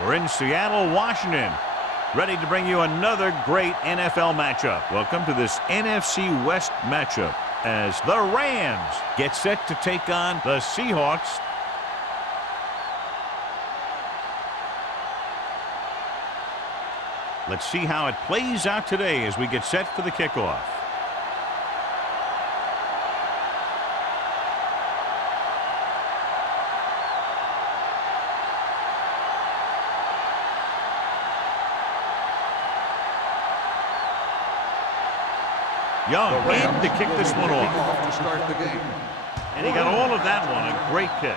We're in Seattle, Washington, ready to bring you another great NFL matchup. Welcome to this NFC West matchup as the Rams get set to take on the Seahawks. Let's see how it plays out today as we get set for the kickoff. Young in to kick this one off. To start the game. And he got all of that one. A great kick.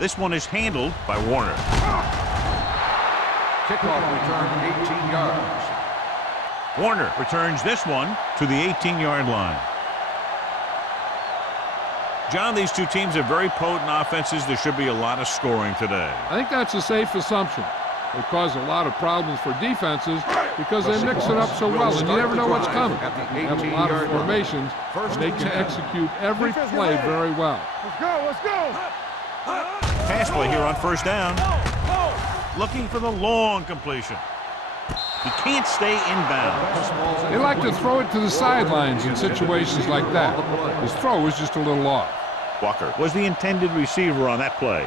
This one is handled by Warner. Kickoff return 18 yards. Warner returns this one to the 18-yard line. John, these two teams are very potent offenses. There should be a lot of scoring today. I think that's a safe assumption. They cause a lot of problems for defenses because they mix it up so well, and you never know what's coming. They have a lot of formations, and they can execute every play very well. Let's go! Pass play here on first down. Looking for the long completion. He can't stay inbounds. They like to throw it to the sidelines in situations like that. His throw was just a little off. Walker was the intended receiver on that play.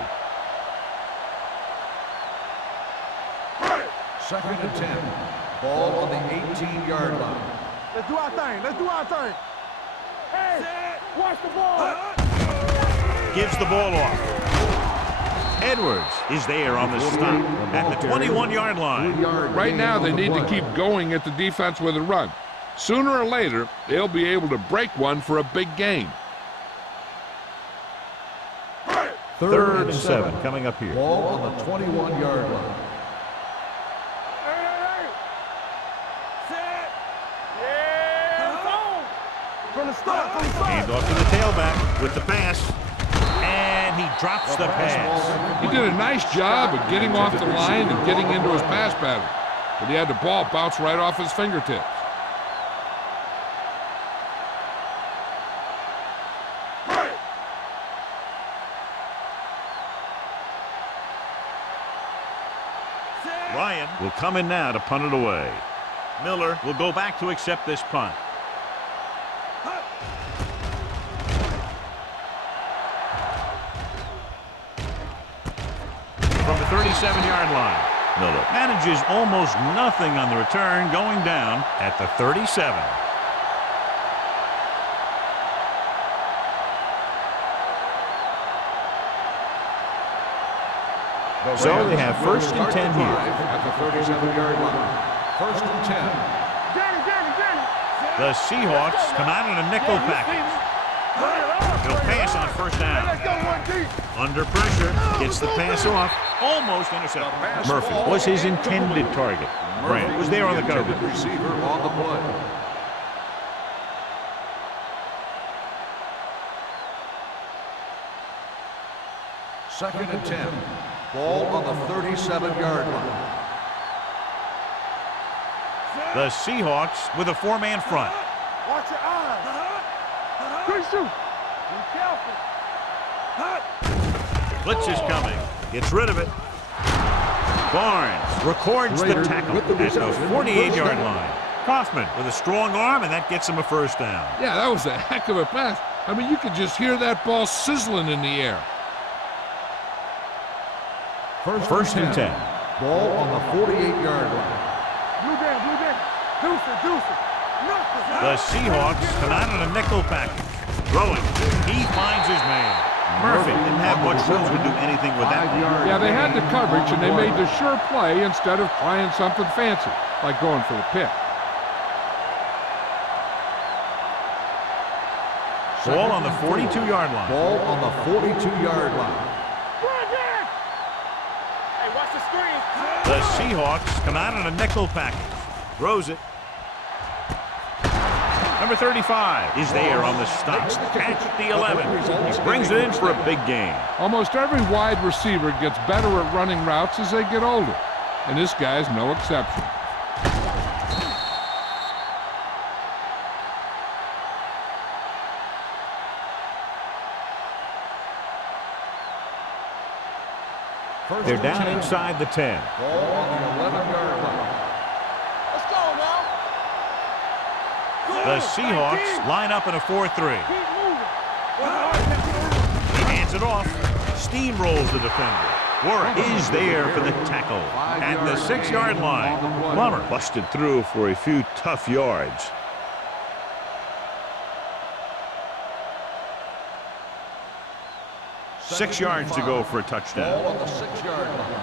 Second and 10. Ball on the 18-yard line. Let's do our thing. Let's do our thing. Hey, watch the ball. Gives the ball off. Edwards is there on the stop at the 21-yard line. Right now, they need to keep going at the defense with a run. Sooner or later, they'll be able to break one for a big gain. Third and 7 coming up here. Ball on the 21-yard line. Hand off to the tailback with the pass. And he drops the pass. He did a nice job of getting off the line and getting into his pass pattern. But he had the ball bounce right off his fingertips. Ryan will come in now to punt it away. Miller will go back to accept this punt. From the 37-yard line, Miller manages almost nothing on the return, going down at the 37. So they have first and 10 here. At the 37-yard line. First and 10. The Seahawks come out in a nickel package. He'll pass on first down. Under pressure, gets the pass off, almost intercepted. Murphy was his intended target. Grant was there on the coverage. Receiver on the play. Second and 10. Ball on the 37-yard line. The Seahawks with a four-man front. Watch your eyes. Good shoot. Be careful. Blitz is coming. Gets rid of it. Barnes records the tackle at the 48-yard line. Kaufman with a strong arm, and that gets him a first down. Yeah, that was a heck of a pass. I mean, you could just hear that ball sizzling in the air. First and 10. Ball on the 48-yard line. Blue down. Deuce it. Nothing. The Seahawks come out in a nickel package. Throwing. He finds his man. Murphy didn't have much room to do anything with that. Yeah, they had the coverage, and they made the sure play instead of trying something fancy, like going for the pick. Ball on the 42-yard line. Ball on the 42-yard line. Hey, watch the screen. The Seahawks come out in a nickel package. Throws it. Number 35 is there on the stop at the 11. He brings it in for a big gain. Almost every wide receiver gets better at running routes as they get older, and this guy's no exception. They're down inside the 10. Ball on the 11-yard line. Let's go now. The Seahawks line up in a 4-3. Keep moving. He hands it off. Steamrolls the defender. Warren is there for the tackle at the 6-yard line. Plummer busted through for a few tough yards. Six yards to go for a touchdown. Ball on the 6-yard line.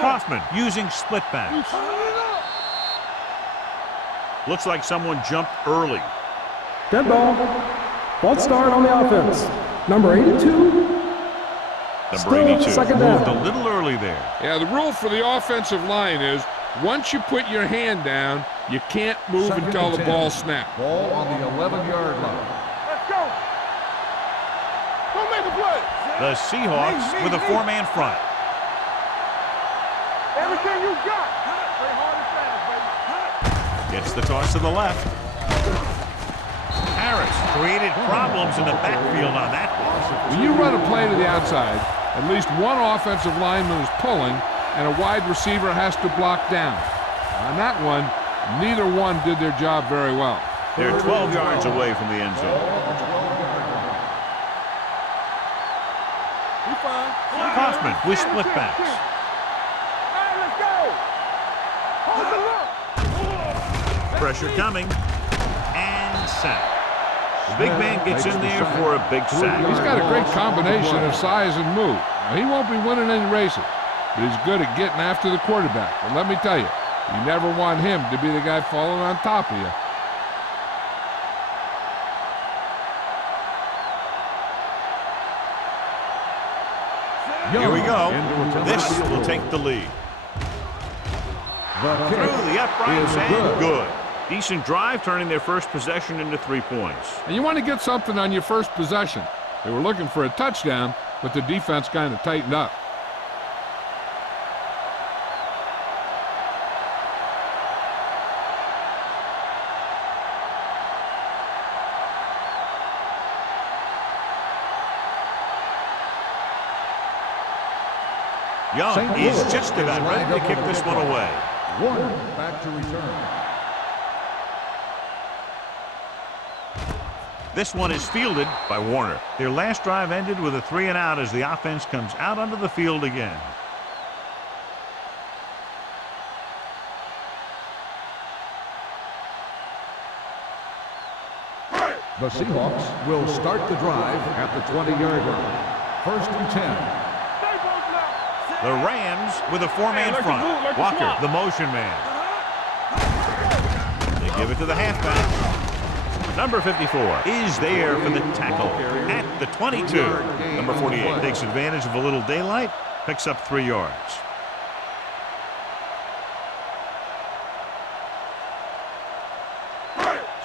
Kaufman using split backs. Looks like someone jumped early. Dead ball. False start on the offense. Number 82. Number 82 second moved down. a little early there. Yeah, the rule for the offensive line is once you put your hand down, you can't move Second until and the 10. ball snaps. Ball on the 11-yard line. Let's go. Don't make a play. The Seahawks with a 4-man front. Everything you got. Play hard and fast, baby. Gets the toss to the left. Harris created problems in the backfield on that one. When you run a play to the outside, at least one offensive lineman is pulling, and a wide receiver has to block down. On that one, neither one did their job very well. They're 12 yards away from the end zone. We fine. Kaufman with split backs. All right, let's go. Hold the look. Pressure coming. And sack. The big man gets in there for a big sack. He's got a great combination of size and move. Now, he won't be winning any races, but he's good at getting after the quarterback. And let me tell you, you never want him to be the guy falling on top of you. Here we go. This will take the lead. Through the uprights and good. Decent drive, turning their first possession into 3 points. And you want to get something on your first possession. They were looking for a touchdown, but the defense kind of tightened up. Young is just about ready to kick this one away. Warner back to return. This one is fielded by Warner. Their last drive ended with a 3-and-out as the offense comes out onto the field again. The Seahawks will start the drive at the 20-yard line. 1st and 10. The Rams with a 4-man front. Walker, the motion man. They give it to the halfback. Number 54 is there for the tackle at the 22. Number 48 takes advantage of a little daylight, picks up 3 yards.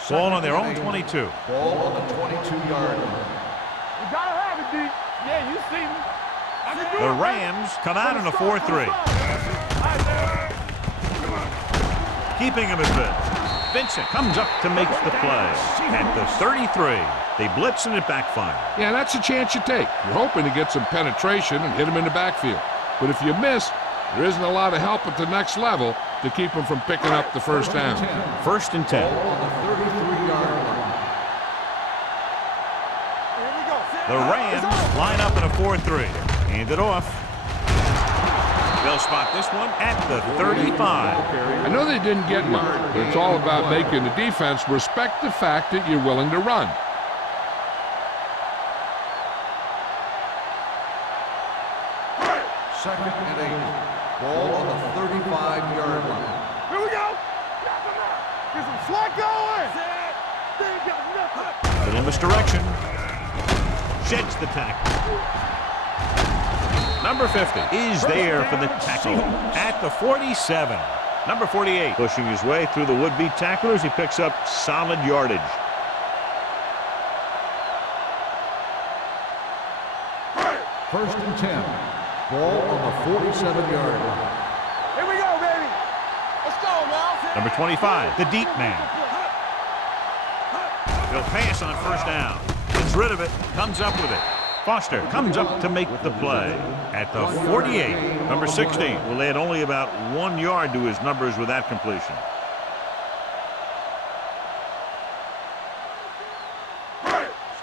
Ball on their own 22. Ball on the 22-yard line. You gotta have it, D. Yeah, you see me. The Rams come out in a 4-3. Keeping him at bit. Vincent comes up to make the play at the 33. They blitz and it backfires. Yeah, that's a chance you take. You're hoping to get some penetration and hit him in the backfield. But if you miss, there isn't a lot of help at the next level to keep him from picking up the first down. 1st and 10. Ball on the 33-yard line. Here we go. The Rams line up in a 4-3. Hand it off. They'll spot this one at the 35. I know they didn't get much, but it's all about making the defense respect the fact that you're willing to run. Second and 8. Ball on the 35-yard line. Here we go. Get some slack going. They ain't got nothing. Little misdirection. Sheds the tackle. Number 50 is there for the tackle at the 47. Number 48 pushing his way through the would-be tacklers. He picks up solid yardage. First and 10. Ball on the 47-yard line. Here we go, baby. Let's go now. Number 25, the deep man. He'll pass on 1st down. Gets rid of it, comes up with it. Foster comes up to make the play at the 48. Number 16 will add only about 1 yard to his numbers with that completion.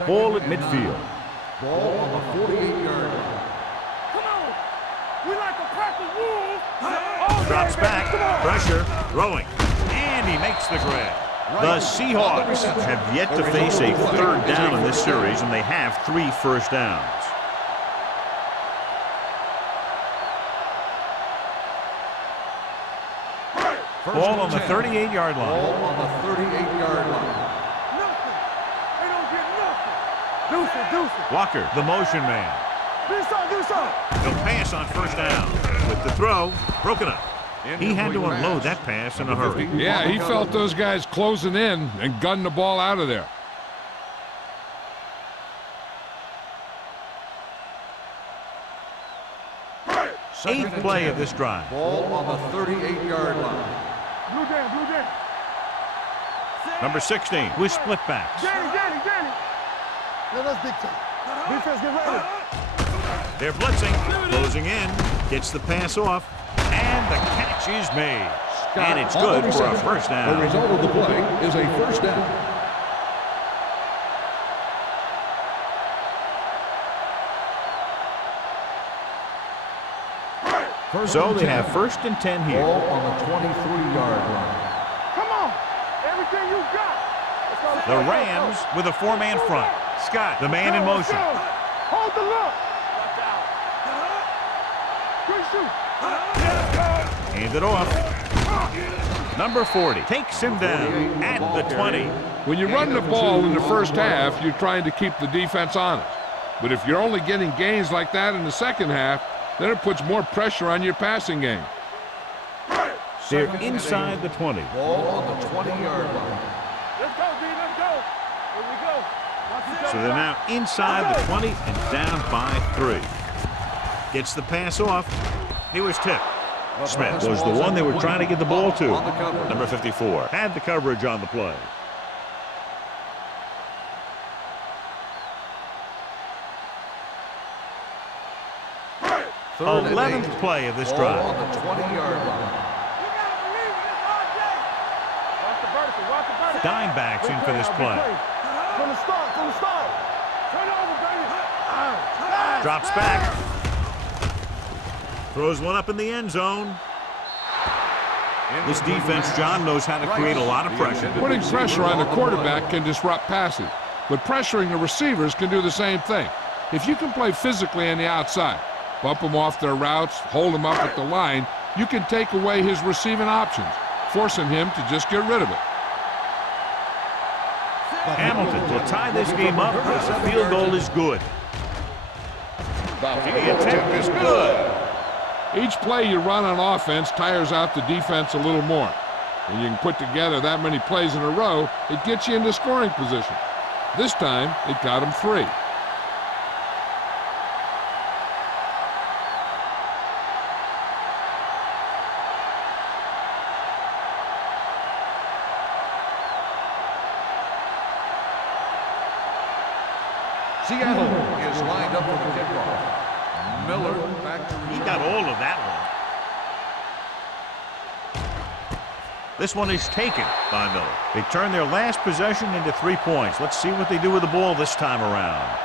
Ball at midfield. Ball on the 48-yard line. Come on. We like a pack of wolves. Oh, Drops yeah, back, baby. Come on. pressure, throwing, and he makes the grab. The Seahawks have yet to face a third down in this series, and they have 3 first downs. Ball on the 38-yard line. Ball on the 38-yard line. Nothing. They don't get nothing. Deuce it. Walker, the motion man. Do something. He'll pass on first down. With the throw, broken up. He had to unload that pass in a hurry. Yeah, he felt those guys closing in and gunned the ball out of there. Eighth play of this drive. Ball on the 38-yard line. Blue down. Number 16 with split backs. Danny. Now that's big time. Defense, get ready. They're blitzing, closing in, gets the pass off, and the catch is made. And it's good for a first The down. result of the play is a first down. So they have first and 10 here. Ball on the 23-yard line. Come on. Everything you got. Let's go. The Rams with a 4-man front. Scott, the man in Let's motion. go. Hold the look. Good shoot. Hand it off. Number 40 takes him down at the 20. When you run the ball in the first half, you're trying to keep the defense honest. But if you're only getting gains like that in the second half, then it puts more pressure on your passing game. They're inside the 20. Ball on the 20-yard line. Let's go, D. Let's go. Here we go. So they're now inside the 20 and down by 3. Gets the pass off. He was tipped. Smith was the one they were trying to get the ball to. Number 54 had the coverage on the play. 11th play of this Ball drive. on the 20-yard line. Watch the vertical. Dimebacks in for this play. From the start. Turn over, baby. Drops back. Throws one up in the end zone. This defense, John, knows how to create a lot of pressure. Putting pressure on the quarterback can disrupt passes, but pressuring the receivers can do the same thing. If you can play physically on the outside, bump them off their routes, hold them up at the line, you can take away his receiving options, forcing him to just get rid of it. Hamilton will tie this game up as the field goal is good. The attempt is good. Each play you run on offense tires out the defense a little more. When you can put together that many plays in a row, it gets you into scoring position. This time, it got him 3. Seattle is lined up for the kickoff. Miller back to He got all of that one. This one is taken by Miller. They turn their last possession into 3 points. Let's see what they do with the ball this time around.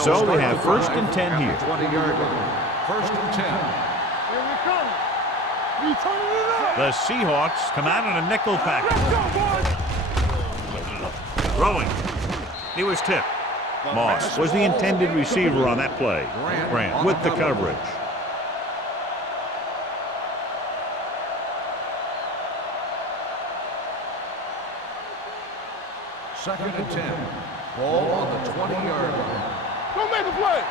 So they have first and 10 here. 20-yard line. First and 10. Here we come. We turning it up. The Seahawks come out in a nickel package. Let's go, boys. Throwing. He was tipped. Moss was the intended receiver on that play. Grant with the coverage. Second and 10. Ball on the 20-yard line. Don't make a play.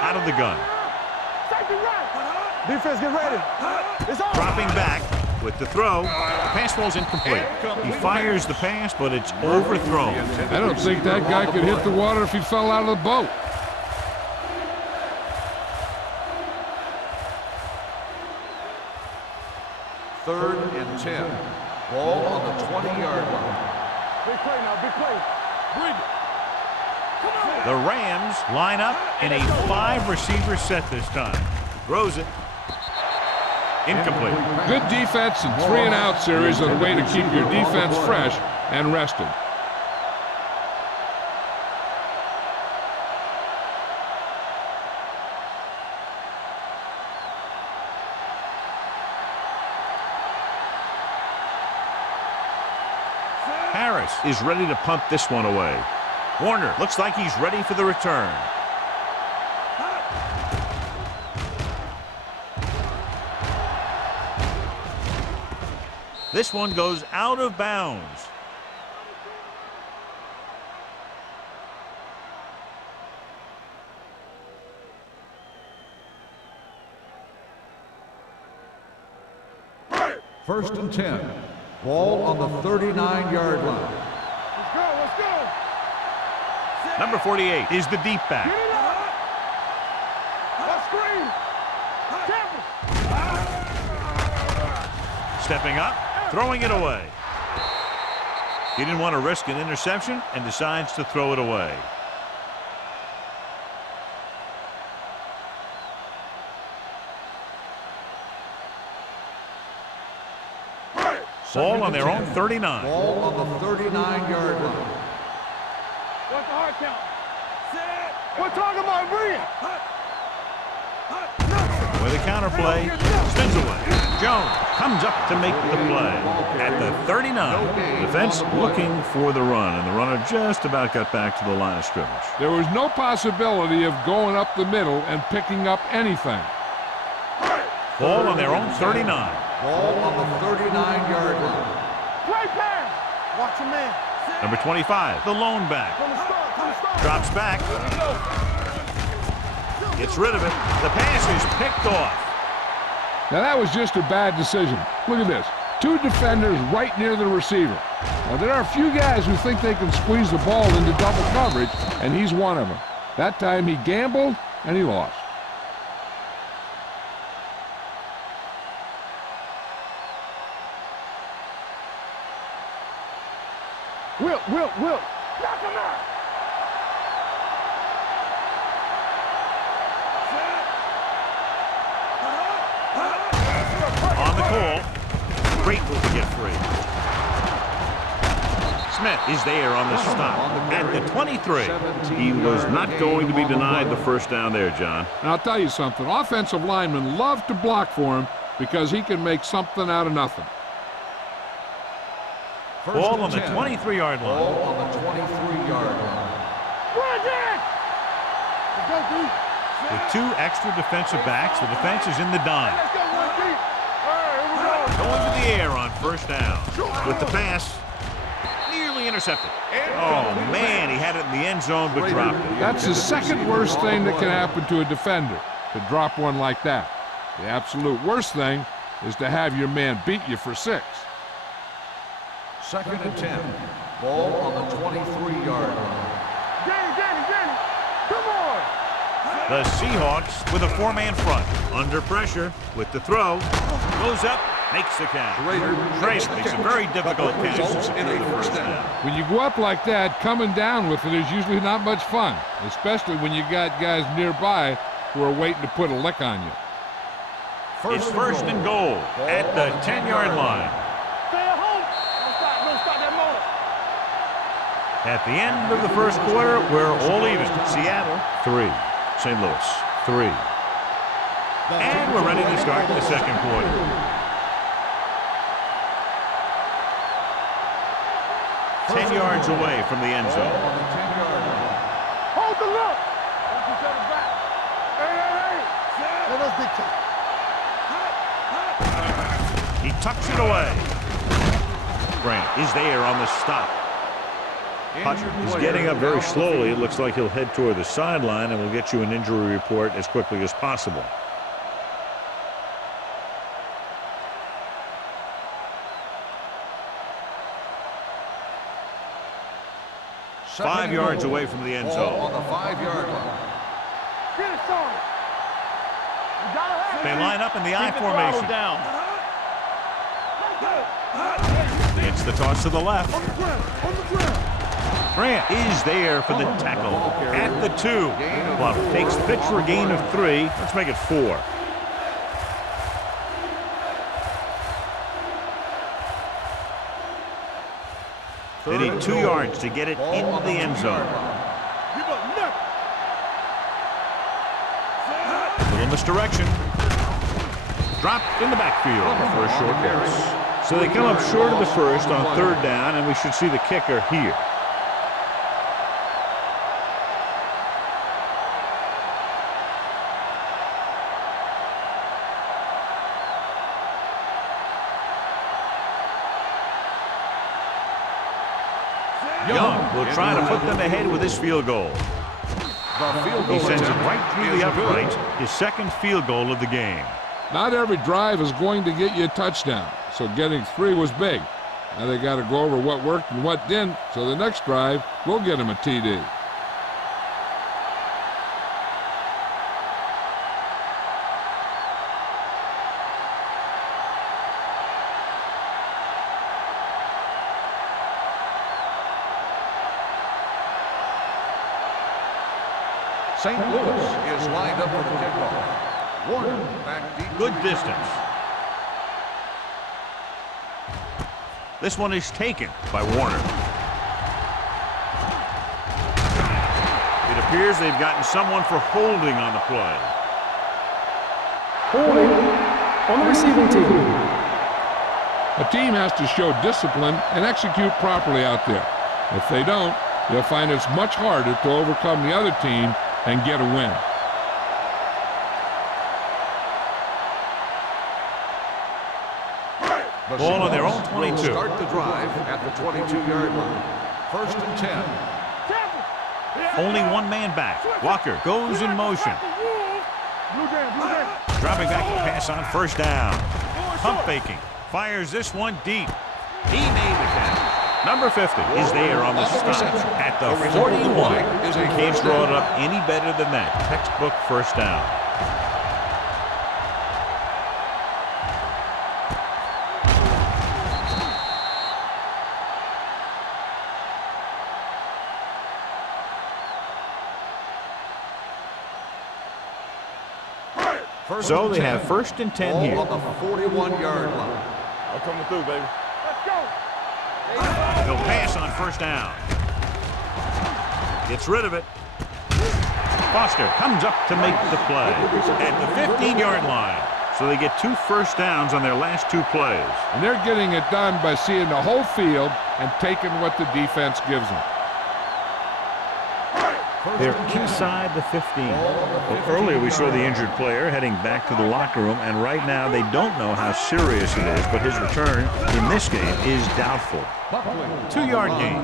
Out of the gun. Safety right. Defense, get ready. It's on. Dropping back with the throw. Pass ball's incomplete. He fires the pass, but it's overthrown. I don't think that guy could hit the water if he fell out of the boat. 3rd and 10. Ball on the 20-yard line. Big play now, big play. Bring it. The Rams line up in a 5-receiver set this time. Throws it. Incomplete. Good defense and 3-and-out series are the way to keep your defense fresh and rested. Harris is ready to punt this one away. Warner looks like he's ready for the return. This one goes out of bounds. First and 10. Ball on the 39-yard line. Let's go, let's go. Number 48 is the deep back. Get it up. Let's screen. Tackle. Stepping up, throwing it away. He didn't want to risk an interception and decides to throw it away. Ball on their own 39. Ball on the 39-yard line. What's the hard count? We're talking about bring it. With a counter play, spins away. Jones comes up to make the play. At the 39, defense looking for the run, and the runner just about got back to the line of scrimmage. There was no possibility of going up the middle and picking up anything. Ball on their own 39. Ball on the 39-yard line. Play pass. Watch your man. Number 25, the lone back. From the start. Drops back. Gets rid of it. The pass is picked off. Now that was just a bad decision. Look at this. 2 defenders right near the receiver. Now there are a few guys who think they can squeeze the ball into double coverage, and he's one of them. That time he gambled, and he lost. Whip. Knock him out. On the call. Great move to get free. Smith is there on the stop. At the 23. He was not going to be denied the first down there, John. And I'll tell you something. Offensive linemen love to block for him because he can make something out of nothing. Ball on the 23-yard line. Ball on the 23-yard line. Let's go, D. With 2 extra defensive backs, the defense is in the dime. Let's go, 1 deep. All right, here we go. Going to the air on first down. With the pass, nearly intercepted. Oh, man, he had it in the end zone but dropped it. That's the second worst thing that can happen to a defender, to drop one like that. The absolute worst thing is to have your man beat you for 6. Second and 10. Ball on the 23-yard line. Danny. Come on. The Seahawks with a 4-man front. Under pressure with the throw. Goes up, makes the catch. Trace makes a very difficult catch to secure the first down. When you go up like that, coming down with it is usually not much fun, especially when you got guys nearby who are waiting to put a lick on you. It's first and goal at the 10-yard line. Stay at home. Don't stop that motor. At the end of the first quarter, we're all even. Seattle, 3. St. Louis, 3. And we're ready to start the second quarter. Ten yards away from the end zone. Hold the look. Watch each other back. Hey. Let us dictate. He tucks it away. Grant is there on the stop. He's getting up very slowly. It looks like he'll head toward the sideline, and we'll get you an injury report as quickly as possible. Second 5 yards goal. away from the end Ball zone. on the 5-yard line. Get it, Sean. You gotta have They it. line up in the I Keep the throttle formation. down. Gets the toss to the left. On the ground. Grant is there for the tackle at the 2. Well, takes the pitch for a gain of 3. Let's make it 4. They need 2 yards to get it into the end zone. Little misdirection. Dropped in the backfield for a short loss. So they come up short of the first on 3rd down, and we should see the kicker here. Young will try to put them ahead with this field goal. He sends it right through the upright, his 2nd field goal of the game. Not every drive is going to get you a touchdown, so getting 3 was big. Now they got to go over what worked and what didn't, so the next drive will get him a TD. St. Louis is lined up for the kickoff. Warner back deep. Good distance. This one is taken by Warner. It appears they've gotten someone for holding on the play. Holding on the receiving team. A team has to show discipline and execute properly out there. If they don't, they'll find it's much harder to overcome the other team and get a win. Ball on their own 22. Start the drive at the 22-yard line. 1st and 10. Only one man back. Walker goes in motion. Dropping back to pass on 1st down. Pump faking. Fires this one deep. He made the catch. Number 50 is there on the stop at the 41. Can't draw it up any better than that. Textbook 1st down. So they have 1st and 10 here. On the 41-yard line. I'm coming through, baby. Let's go. He'll pass on 1st down. Gets rid of it. Foster comes up to make the play at the 15-yard line. So they get 2 1st downs on their last 2 plays. And they're getting it done by seeing the whole field and taking what the defense gives them. They're inside the 15. Well, earlier we saw the injured player heading back to the locker room, and right now they don't know how serious it is, but his return in this game is doubtful. 2-yard gain.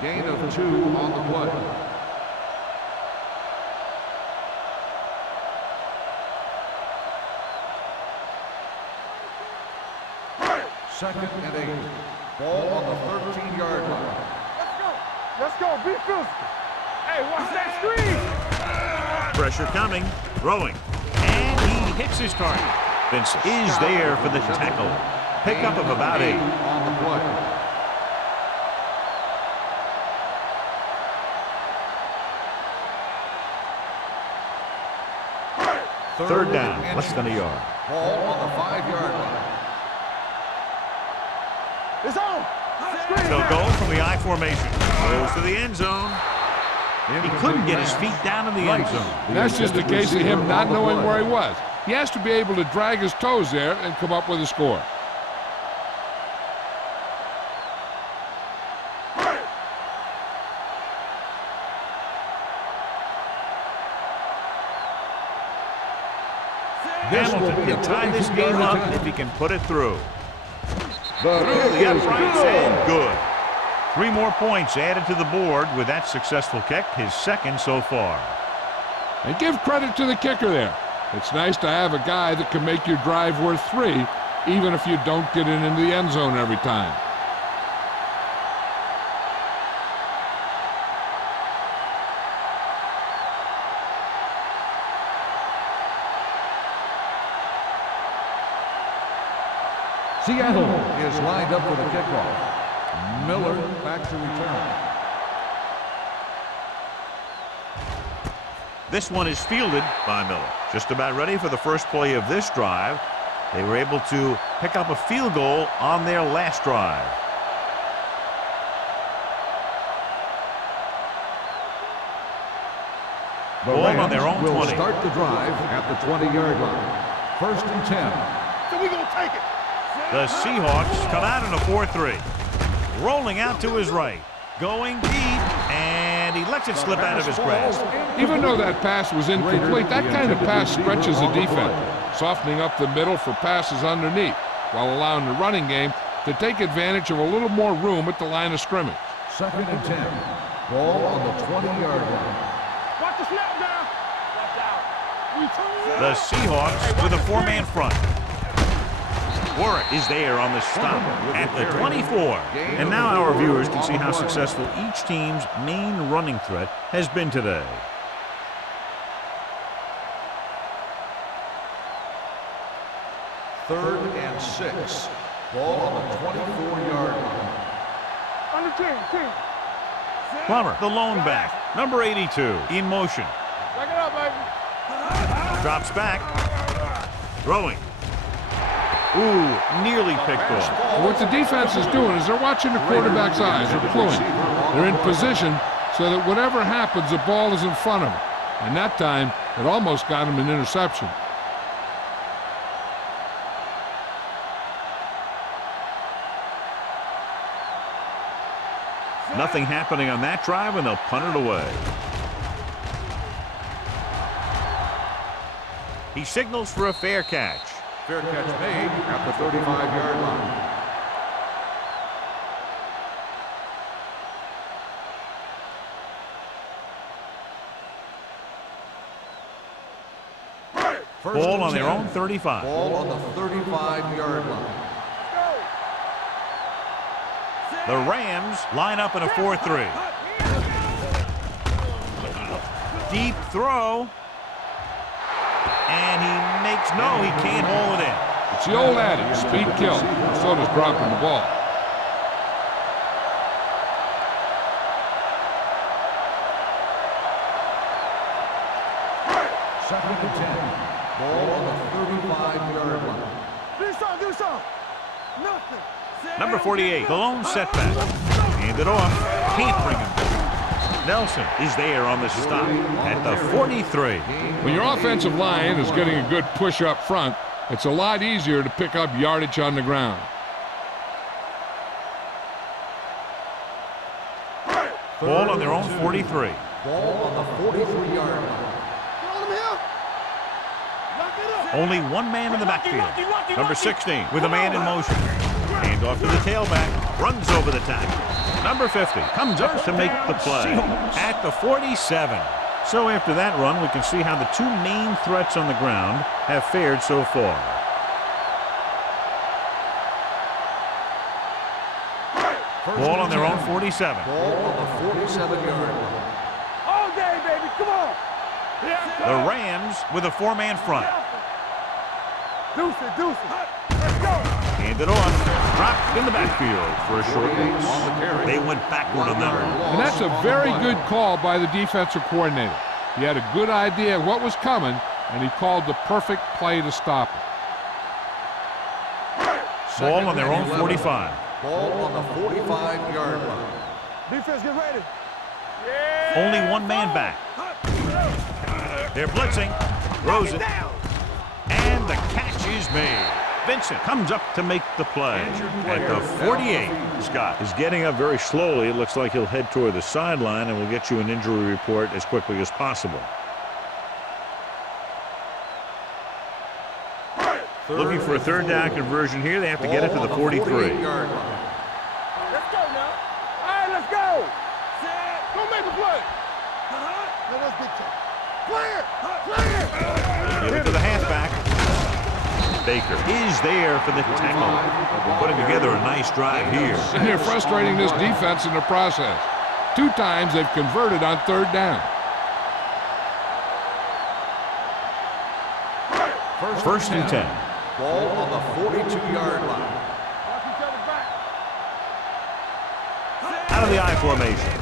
Gain of 2 on the play. Second and 8. Ball on the 13-yard line. Let's go. Be physical. Hey, watch that screen. Pressure coming. Throwing. And he hits his target. Vince is there for the tackle. Pickup of about 8. On the play. Third down, less than a yard. Ball on the 5-yard line. It's on. They'll go from the I formation. Goes to the end zone. He couldn't get his feet down in the end zone. That's just a case of him not knowing where he was. He has to be able to drag his toes there and come up with a score. Hamilton can tie this game up if he can put it through. Through the uprights and good. 3 more points added to the board with that successful kick, his 2nd so far. And give credit to the kicker there. It's nice to have a guy that can make your drive worth 3, even if you don't get it into the end zone every time. Seattle is lined up for the kickoff. Miller back to return. This one is fielded by Miller. Just about ready for the first play of this drive. They were able to pick up a field goal on their last drive. The Ball on their Rams own will 20. start the drive at the 20-yard line. First and 10. So we gonna take it. The Seahawks come out in a 4-3. Rolling out to his right. Going deep, and he lets it slip out of his grasp. Even though that pass was incomplete, that kind of pass stretches the defense, softening up the middle for passes underneath, while allowing the running game to take advantage of a little more room at the line of scrimmage. Second and 10. Ball on the 20-yard line. Watch the snap now. Watch out. The Seahawks with a four-man front. Warwick is there on the stop at the 24. And now our viewers can see how successful each team's main running threat has been today. Third and 6. Ball on the 24-yard line. Under 10. Plummer, the lone back, number 82, in motion. Back it up, baby. Drops back. Throwing. Ooh, nearly picked off. What the defense is doing is they're watching the quarterback's eyes. They're cluing. They're in position so that whatever happens, the ball is in front of them. And that time, it almost got him an interception. Nothing happening on that drive, and they'll punt it away. He signals for a fair catch. Fair catch made at the 35-yard line. Ball on their own 35. Ball on the 35-yard line. The Rams line up in a 4-3. Deep throw. And he makes no, he can't haul it in. It's the old adage, speed kills. So does dropping the ball. Second and 10. Ball on the 35-yard line. Do something. Nothing. Number 48, the lone setback. Hand it off. Can't bring him back. Nelson is there on the stop at the 43. When your offensive line is getting a good push up front, it's a lot easier to pick up yardage on the ground. Ball on their own 43. Ball on the 43-yard line. Only one man in the backfield. Number 16 with a man in motion. Hand off to the tailback. Runs over the tackle. Number 50 comes up to make the play at the 47. So after that run, we can see how the two main threats on the ground have fared so far. Ball on their own 47. Ball on the 47-yard line. All day, baby. Come on. The Rams with a four-man front. Deuce it. Let's go. Hand it off. Dropped in the backfield for a short loss. They went backward on that one. And that's a very good call by the defensive coordinator. He had a good idea of what was coming, and he called the perfect play to stop it. Ball on their own 45. Ball on the 45-yard line. Defense, get ready. Only one man back. They're blitzing. Throws it. And the catch is made. Vincent comes up to make the play at the 48. Scott is getting up very slowly. It looks like he'll head toward the sideline, and we'll get you an injury report as quickly as possible. Looking for a third down conversion here. They have to get it to the 43. Let's go now. All right, let's go. Go make a play. Let us get clear. Give it to the halfback. Baker is there for the tackle. Putting together a nice drive here. And they're frustrating this defense in the process. 2 times they've converted on third down. First and 10. Ball on the 42-yard line. Out of the I formation.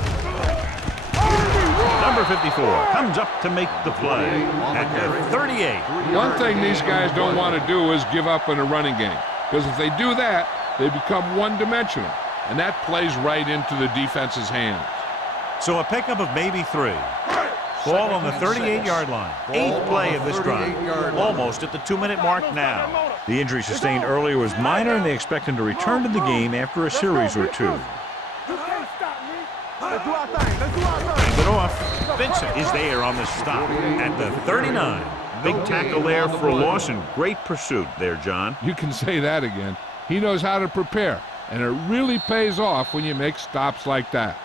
Number 54 comes up to make the play at the 38. One thing these guys don't want to do is give up in a running game, because if they do that, they become one-dimensional, and that plays right into the defense's hands. So a pickup of maybe 3. Ball on the 38-yard line. 8th play of this drive. Almost at the 2-minute mark now. The injury sustained earlier was minor, and they expect him to return to the game after a series or 2. Hand it off. Vincent is there on the stop at the 39. Big tackle there for a loss and great pursuit there, John. You can say that again. He knows how to prepare, and it really pays off when you make stops like that.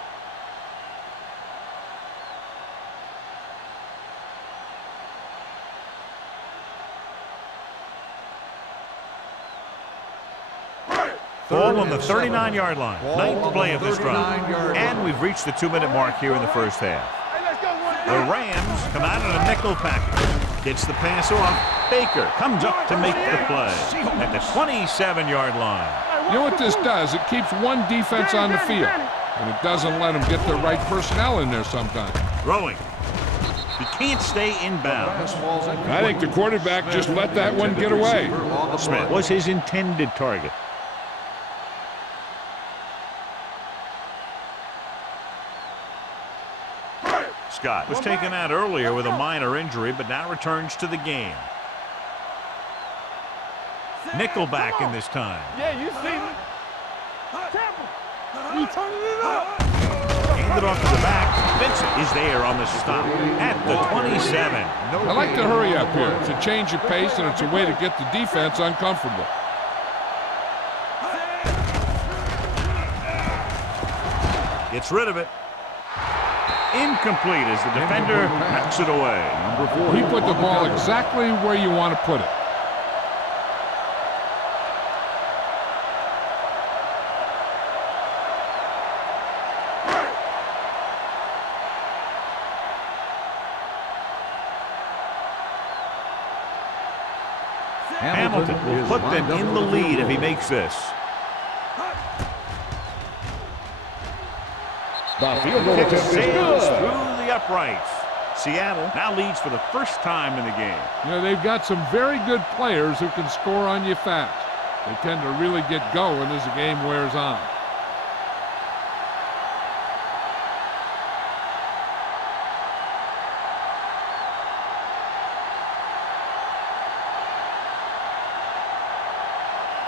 Ball on the 39-yard line. 9th play of this drive. And we've reached the 2-minute mark here in the first half. The Rams come out in a nickel package. Gets the pass off. Baker comes up to make the play at the 27-yard line. You know what this does? It keeps one defense on the field, and it doesn't let them get the right personnel in there sometimes. Throwing. He can't stay inbounds. I think the quarterback just let that one get away. Smith was his intended target. Scott was taken out earlier with a minor injury, but now returns to the game. Nickelback in this time. Yeah, you see me. You turning it up. Handed off to the back. Vincent is there on the stop at the 27. I like to hurry up here. It's a change of pace, and it's a way to get the defense uncomfortable. Gets rid of it. Incomplete as the defender knocks it away. He put the ball exactly where you want to put it. Hamilton will put them in the lead if he makes this. The field goal Kick attempt is sails good. through the uprights. Seattle now leads for the first time in the game. You know, they've got some very good players who can score on you fast. They tend to really get going as the game wears on.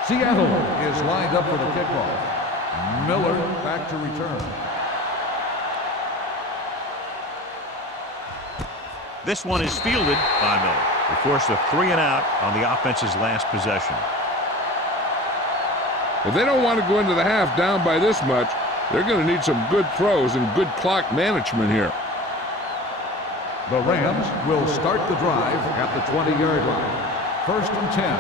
Seattle is lined up for the kickoff. Miller back to return. This one is fielded by Miller. They force a 3-and-out on the offense's last possession. If they don't want to go into the half down by this much, they're going to need some good throws and good clock management here. The Rams will start the drive at the 20-yard line. 1st and 10.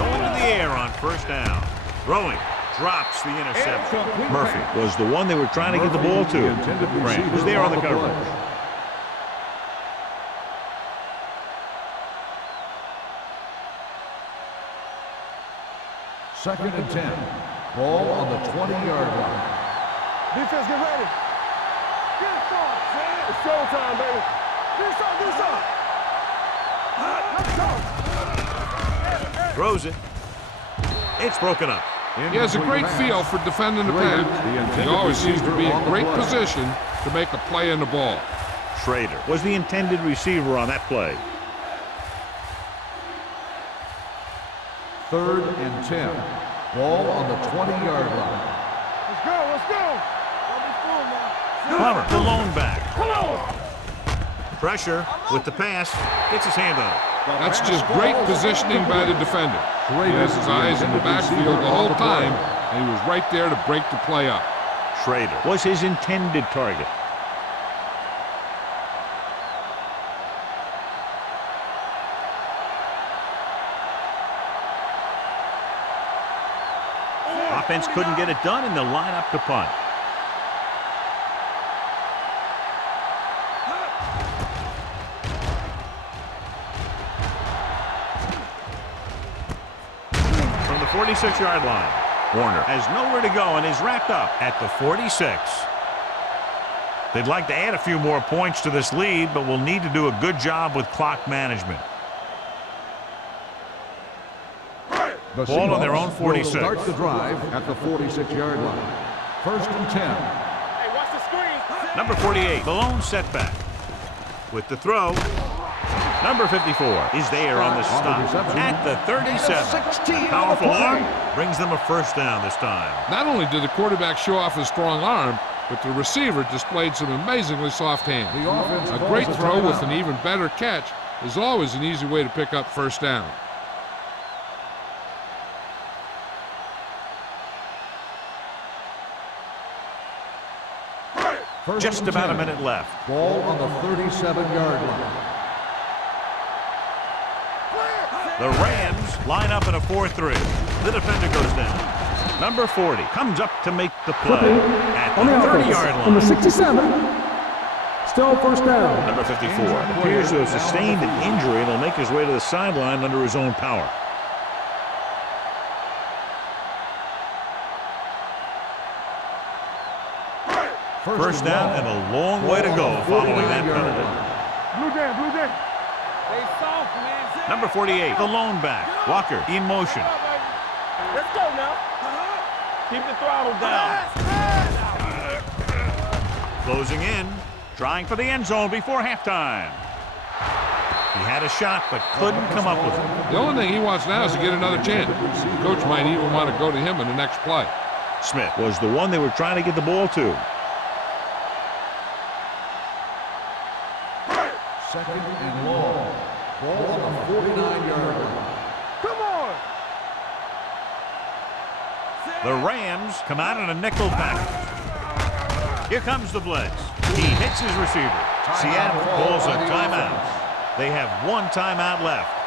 Going to the air on 1st down. Throwing. Drops the interception. Murphy was the one they were trying to get the ball to. Grant was there on the coverage. Second and 10. Ball on the 20-yard line. Defense, get ready. Get it started. It's showtime, baby. Do something. Throws it. It's broken up. He has a great feel for defending the pass. He always seems to be in great position to make a play in the ball. Schrader was the intended receiver on that play. 3rd and 10. Ball on the 20-yard line. Let's go, let's go. Don't be fooled now. Plummer, the lone back. Come on. Pressure with the pass. Gets his hand on it. That's just great positioning by the defender. He has his eyes in the backfield the whole time, and he was right there to break the play up. Schrader was his intended target. Offense couldn't get it done, and they'll line up to punt. From the 46-yard line. Warner has nowhere to go and is wrapped up at the 46. They'd like to add a few more points to this lead, but will need to do a good job with clock management. Ball on their own 46. Start the drive at the 46-yard line. First and 10. Hey, watch the screen. Number 48, the lone setback. With the throw, number 54 is there on the stop at the 37. A powerful arm brings them a first down this time. Not only did the quarterback show off his strong arm, but the receiver displayed some amazingly soft hands. A great throw with an even better catch is always an easy way to pick up first down. Just about a minute left. Ball on the 37-yard line. The Rams line up in a 4-3. The defender goes down. Number 40 comes up to make the play at the 30-yard line. Number 67. Still first down. Number 54 appears to have sustained an injury and will make his way to the sideline under his own power. First down and a long way to go following that penalty. Blue Jay. They soft, man. Number 48, the lone back. Walker in motion. Let's go now. Keep the throttle down. Closing in, trying for the end zone before halftime. He had a shot but couldn't come up with it. The only thing he wants now is to get another chance. The coach might even want to go to him in the next play. Smith was the one they were trying to get the ball to. Second and long. Ball on the 49-yard line. Come on. The Rams come out in a nickel package. Here comes the blitz. He hits his receiver. Seattle calls a timeout. They have one timeout left.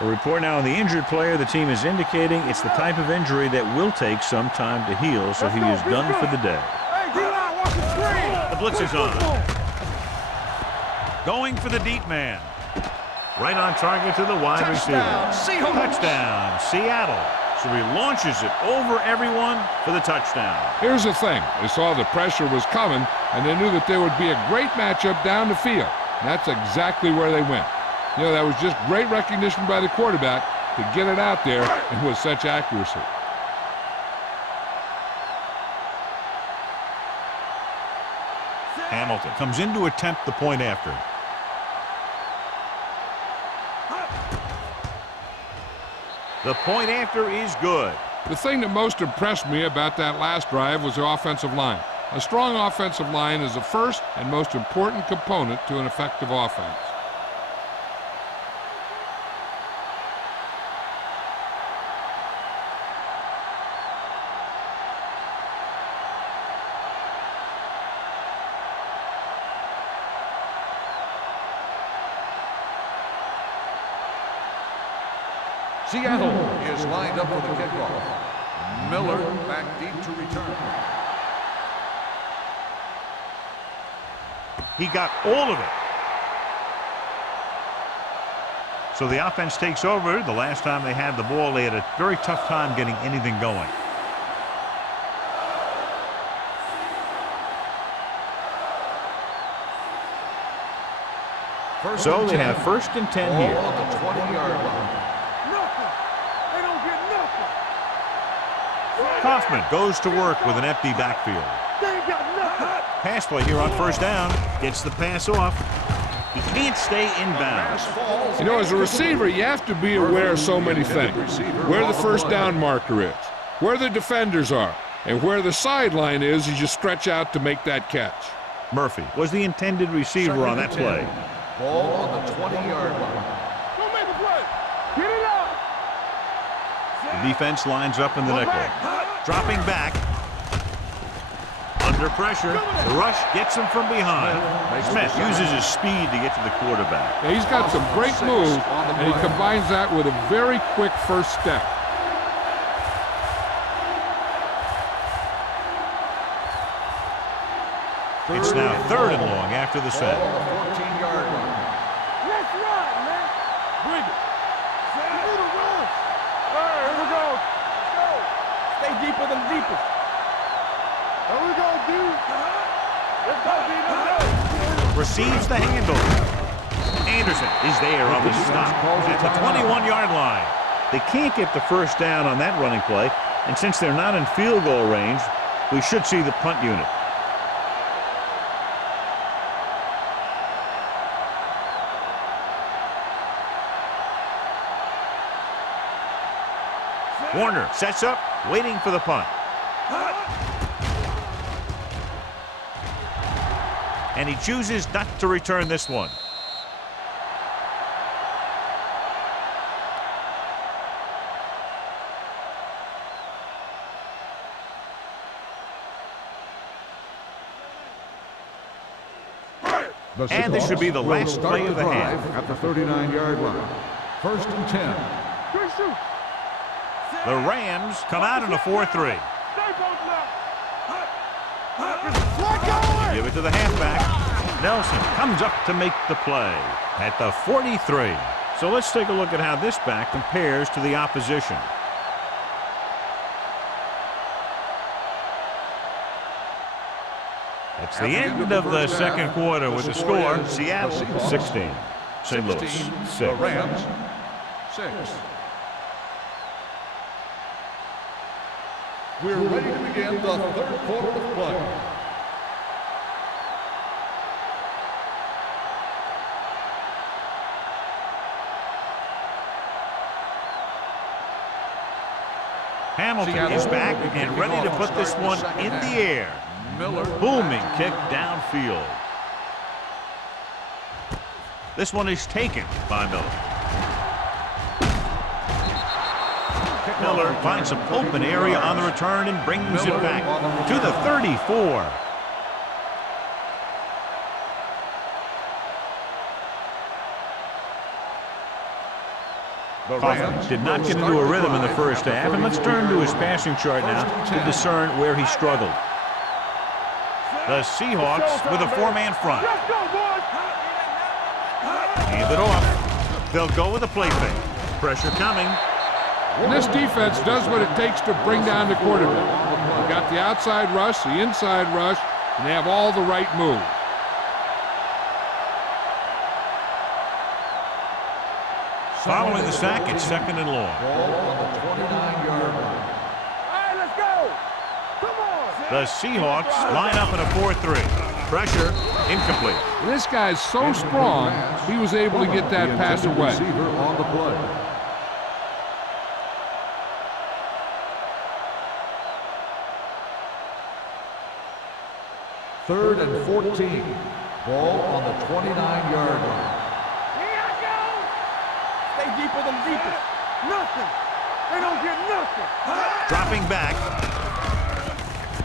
A report now on the injured player. The team is indicating it's the type of injury that will take some time to heal, so he is done for the day. Hey, D-line, watch the screen. The blitz is on. Going for the deep man. Right on target to the wide receiver. Touchdown, Seattle. So he launches it over everyone for the touchdown. Here's the thing. They saw the pressure was coming, and they knew that there would be a great matchup down the field. And that's exactly where they went. You know, that was just great recognition by the quarterback to get it out there and with such accuracy. Hamilton comes in to attempt the point after. The point after is good. The thing that most impressed me about that last drive was the offensive line. A strong offensive line is the first and most important component to an effective offense. Seattle is lined up for the kickoff. Miller back deep to return. He got all of it. So the offense takes over. The last time they had the ball, they had a very tough time getting anything going. So they have first and 10 here. On the 20-yard line. Nothing. They don't get nothing. Kaufman goes to work with an empty backfield. They ain't got nothing. Pass play here on first down. Gets the pass off. He can't stay inbounds. You know, as a receiver, you have to be aware of so many things. Where the first down marker is, where the defenders are, and where the sideline is as you stretch out to make that catch. Murphy was the intended receiver on that play. Ball on the 20-yard line. Don't make a play. Get it out. The defense lines up in the nickel. Dropping back. Under pressure, the rush gets him from behind. Smith uses his speed to get to the quarterback. Yeah, he's got some great moves, and he combines that with a very quick first step. It's now 3rd and long after the set. 14-yard line. Let's run, man. Bring it. You need a run. All right, here we go. Let's go. Stay deeper than the deepest. Here we go, D. Let's go, D. Let's go. Receives the handoff. Anderson is there on the stop at the 21-yard line. They can't get the first down on that running play, and since they're not in field goal range, we should see the punt unit. Warner sets up, waiting for the punt. And he chooses not to return this one. And this should be the last play of the half. At the 39-yard line. 1st and 10. Good shoot. The Rams come out in a 4-3. Give it to the halfback. Nelson comes up to make the play at the 43. So let's take a look at how this back compares to the opposition. It's the end of the second quarter with the score, Seattle 16, St. Louis 6. The Rams 6. We're ready to begin the 3rd quarter of play. Hamilton is back and ready to put this one in the air. Booming kick downfield. This one is taken by Miller. Miller finds some open area on the return and brings it back to the 34. Hoffman did not get into a rhythm in the first half, and let's turn to his passing chart now to discern where he struggled. The Seahawks with a 4-man front. Hand it off. They'll go with a play fake. Pressure coming. And this defense does what it takes to bring down the quarterback. They've got the outside rush, the inside rush, and they have all the right moves. Following the sack, it's 2nd and long. Ball on the 29-yard line. All right, let's go. Come on. The Seahawks line up in a 4-3. Pressure, incomplete. And this guy's so strong, he was able to get that pass away. Receiver on the play. Third and 14. Ball on the 29-yard line. Here I go. Stay deeper than deepest. Nothing. They don't get nothing. Dropping back.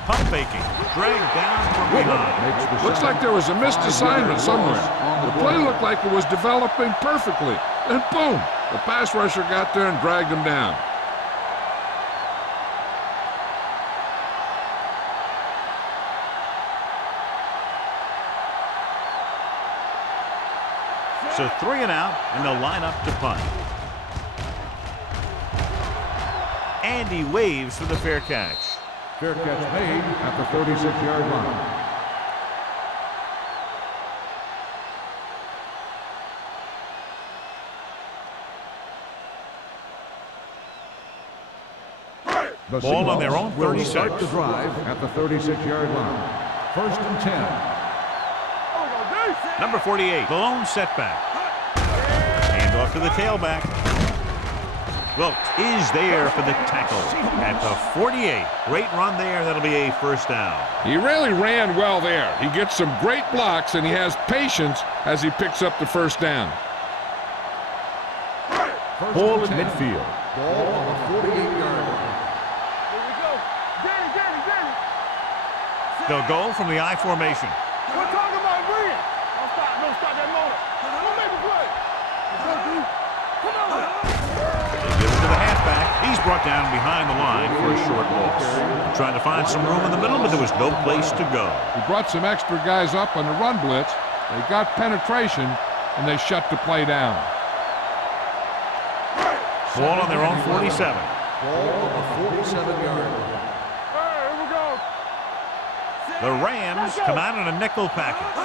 Pump faking. Dragged down from behind. Looks like there was a missed assignment somewhere. The play looked like it was developing perfectly. And boom, the pass rusher got there and dragged him down. So 3 and out, and they'll line up to punt. And he waves for the fair catch. Fair catch made at the 36-yard line. The Ball on their own will 36. Start the drive at the 36-yard line. 1st and 10. Number 48, the lone setback. Hand off to the tailback. Wilkes is there for the tackle at the 48. Great run there. That'll be a 1st down. He really ran well there. He gets some great blocks, and he has patience as he picks up the 1st down. Ball at midfield. Ball on the 48-yard line. Here we go. Danny. They'll go from the I formation. We're talking about win. Don't stop that motor. Don't make a play. Come on. They give it to the halfback. He's brought down behind the line for a short loss. Trying to find some room in the middle, but there was no place to go. He brought some extra guys up on the run blitz. They got penetration, and they shut the play down. Ball on their own 47. Ball on the 47-yard line. Here we go. The Rams come out in a nickel package.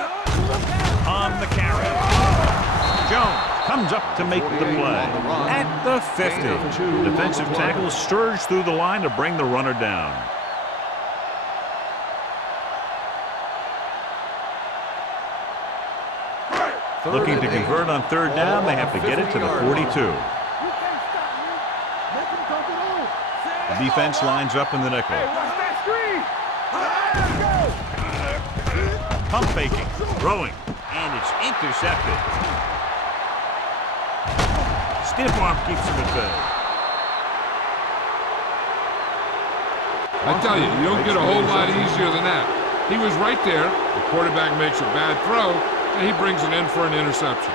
On the carry. Jones comes up to make the play. At the 50. Defensive tackle surged through the line to bring the runner down. Looking to convert on third down, they have to get it to the 42. The defense lines up in the nickel. Pump faking, throwing, and it's intercepted. Stiff arm keeps him at bay. I tell you, you don't get a whole lot easier than that. He was right there. The quarterback makes a bad throw, and he brings it in for an interception.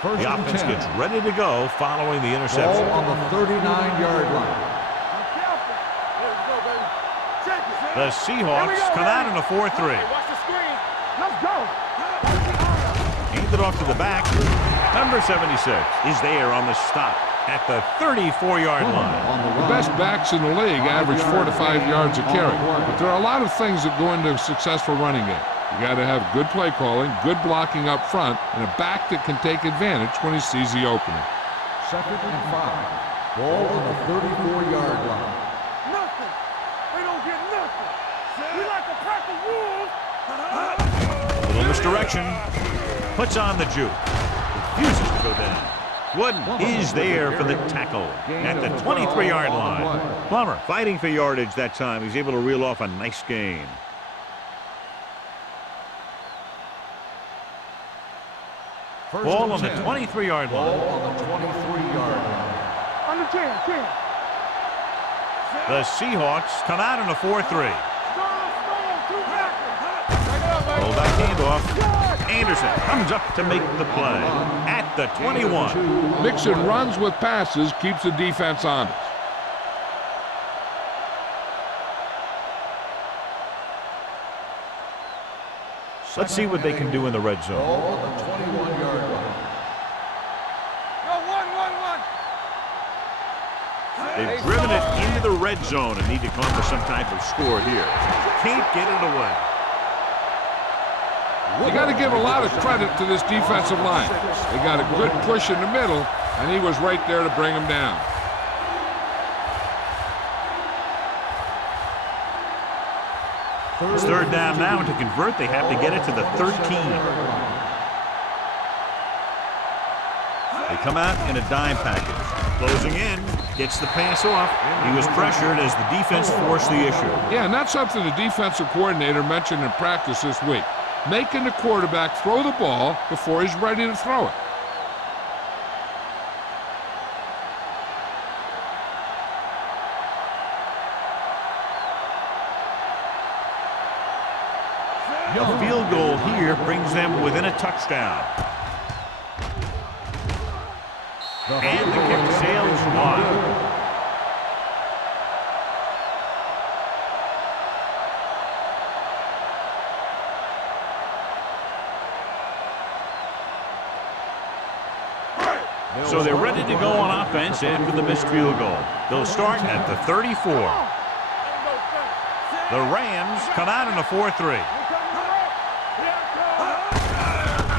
The offense gets ready to go following the interception. Ball on the 39-yard line. The Seahawks come out in a 4-3. Watch the screen. Let's go. Hand it off to the back. Number 76 is there on the stop at the 34-yard line. The best backs in the league average 4 to 5 yards a carry. But there are a lot of things that go into a successful running game. You got to have good play calling, good blocking up front, and a back that can take advantage when he sees the opening. 2nd and 5. Ball on the 34-yard line. Nothing. They don't get nothing. We like to pack the rules. Little misdirection. Puts on the juke. Refuses to go down. Wooden is there for the tackle at the 23-yard line. Plummer fighting for yardage that time. He's able to reel off a nice gain. Ball on the 23-yard line. Ball on the 23-yard line. Under 10. The Seahawks come out in a 4-3. Rollback handoff. Anderson comes up to make the play at the 21. Mixing runs with passes keeps the defense honest. Let's see what they can do in the red zone. Ball on the 21-yard line. They've driven it into the red zone and need to come up with some type of score here. Can't get it away. You got to give a lot of credit to this defensive line. They got a good push in the middle, and he was right there to bring him down. It's third down now, and to convert, they have to get it to the 13. They come out in a dime package. Closing in, gets the pass off. He was pressured as the defense forced the issue. Yeah, and that's something the defensive coordinator mentioned in practice this week. Making the quarterback throw the ball before he's ready to throw it. A field goal here brings them within a touchdown. And the kick sails wide. So they're ready to go on offense after the missed field goal. They'll start at the 34. The Rams come out in a 4-3.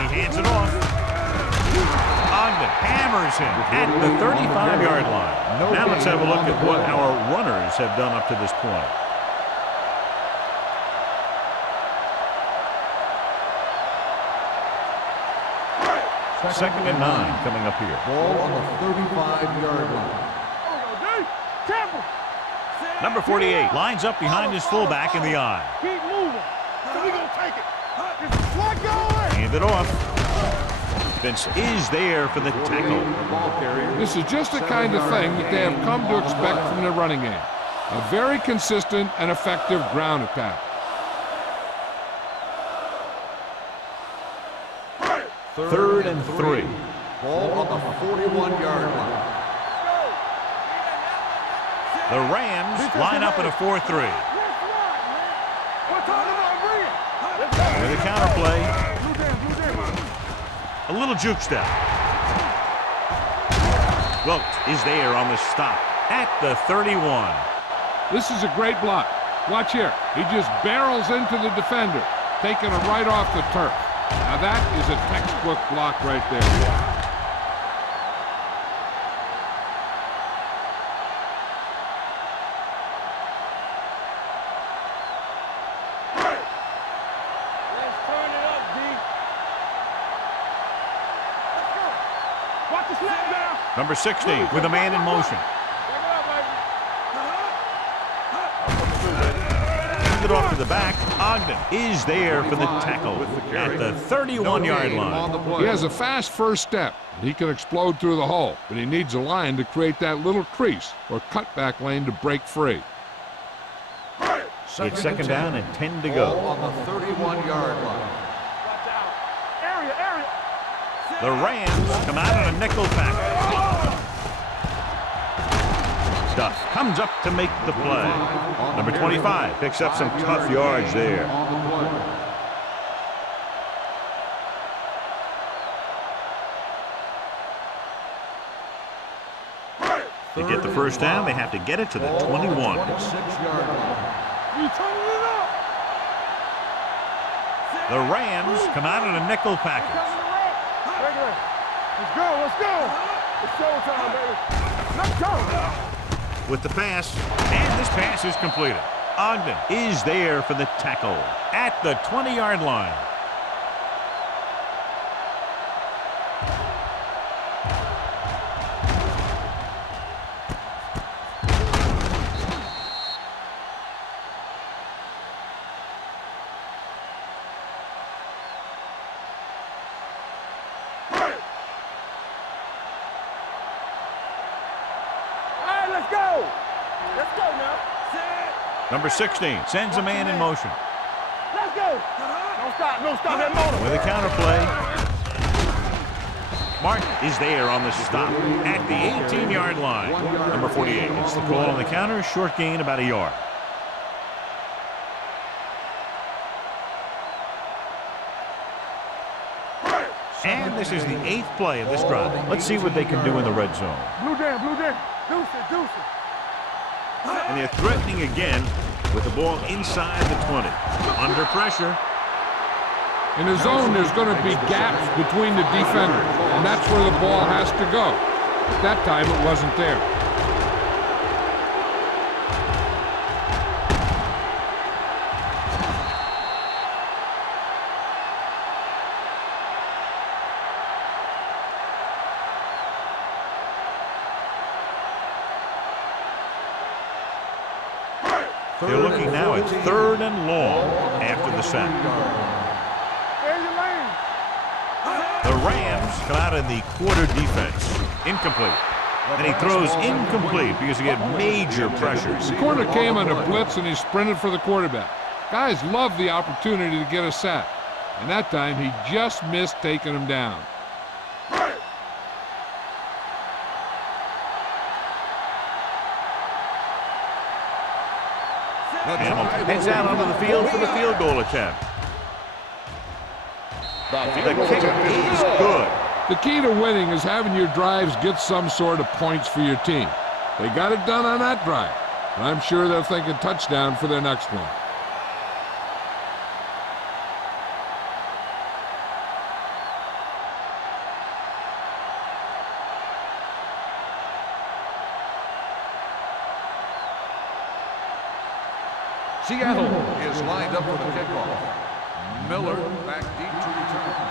He hands it off. Ogden hammers him at the 35-yard line. Now let's have a look at what our runners have done up to this point. Second and 9 coming up here. Ball on the 35-yard line. Number 48 lines up behind his fullback in the eye. Keep moving. So we gonna take it. Just let go. Hand it off. Vincent is there for the tackle. This is just the kind of thing that they have come to expect from their running game. A very consistent and effective ground attack. Third and 3. Ball on the 41-yard line. The Rams line up in a 4-3. With a counterplay. A little juke step. Wilt is there on the stop at the 31. This is a great block. Watch here. He just barrels into the defender, taking him right off the turf. Now that is a textbook block right there. Let's turn it up, D. Let's go. Watch the snap down. Number 16 with a man in motion. Check it out, baby. Send it off to the back. Ogden is there for the tackle at the 31-yard line. He has a fast first step. He can explode through the hole, but he needs a line to create that little crease or cutback lane to break free. It's second down and 10 to Ball go. on the 31-yard line. Watch out. Area. The Rams come out on a nickel package. Duff comes up to make the play. Number 25 picks up some tough yards there. On the play. To get the first down, they have to get it to the 21. 26-yard line. You turning it up. The Rams come out in a nickel package. Regular. Let's go. It's showtime, baby. Let's go. With the pass, and this pass is completed. Ogden is there for the tackle at the 20-yard line. Let's go now. Number 16 sends a man in motion. Let's go. Don't stop that motor. With a counterplay. Martin is there on the stop at the 18-yard line. Number 48 gets the call on the counter. Short gain about a yard. And this is the 8th play of this drive. Let's see what they can do in the red zone. Blue jam. Deuce it. And they're threatening again with the ball inside the 20. Under pressure. In the zone, there's going to be gaps between the defenders, and that's where the ball has to go. At that time, it wasn't there. They're looking now at 3rd and long after the sack. There's your lane. The Rams come out in the quarter defense. Incomplete. And he throws incomplete because he had major pressures. The corner came on a blitz, and he sprinted for the quarterback. Guys love the opportunity to get a sack. And that time, he just missed taking him down. Hamilton heads out onto the field for the field goal attempt. The kick is good. The key to winning is having your drives get some sort of points for your team. They got it done on that drive, and I'm sure they're thinking touchdown for their next one. Seattle is lined up for the kickoff. Miller back deep to return.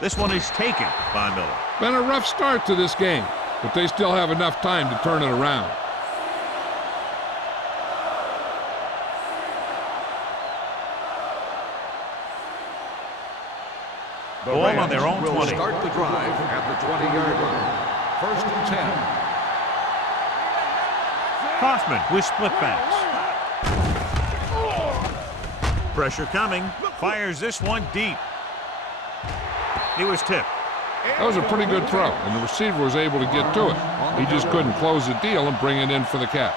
This one is taken by Miller. Been a rough start to this game, but they still have enough time to turn it around. Ball on their own 20. Will start the drive at the 20-yard line. First and 10. Kaufman with split backs. Pressure coming. Fires this one deep. He was tipped. That was a pretty good throw, and the receiver was able to get to it. He just couldn't close the deal and bring it in for the catch.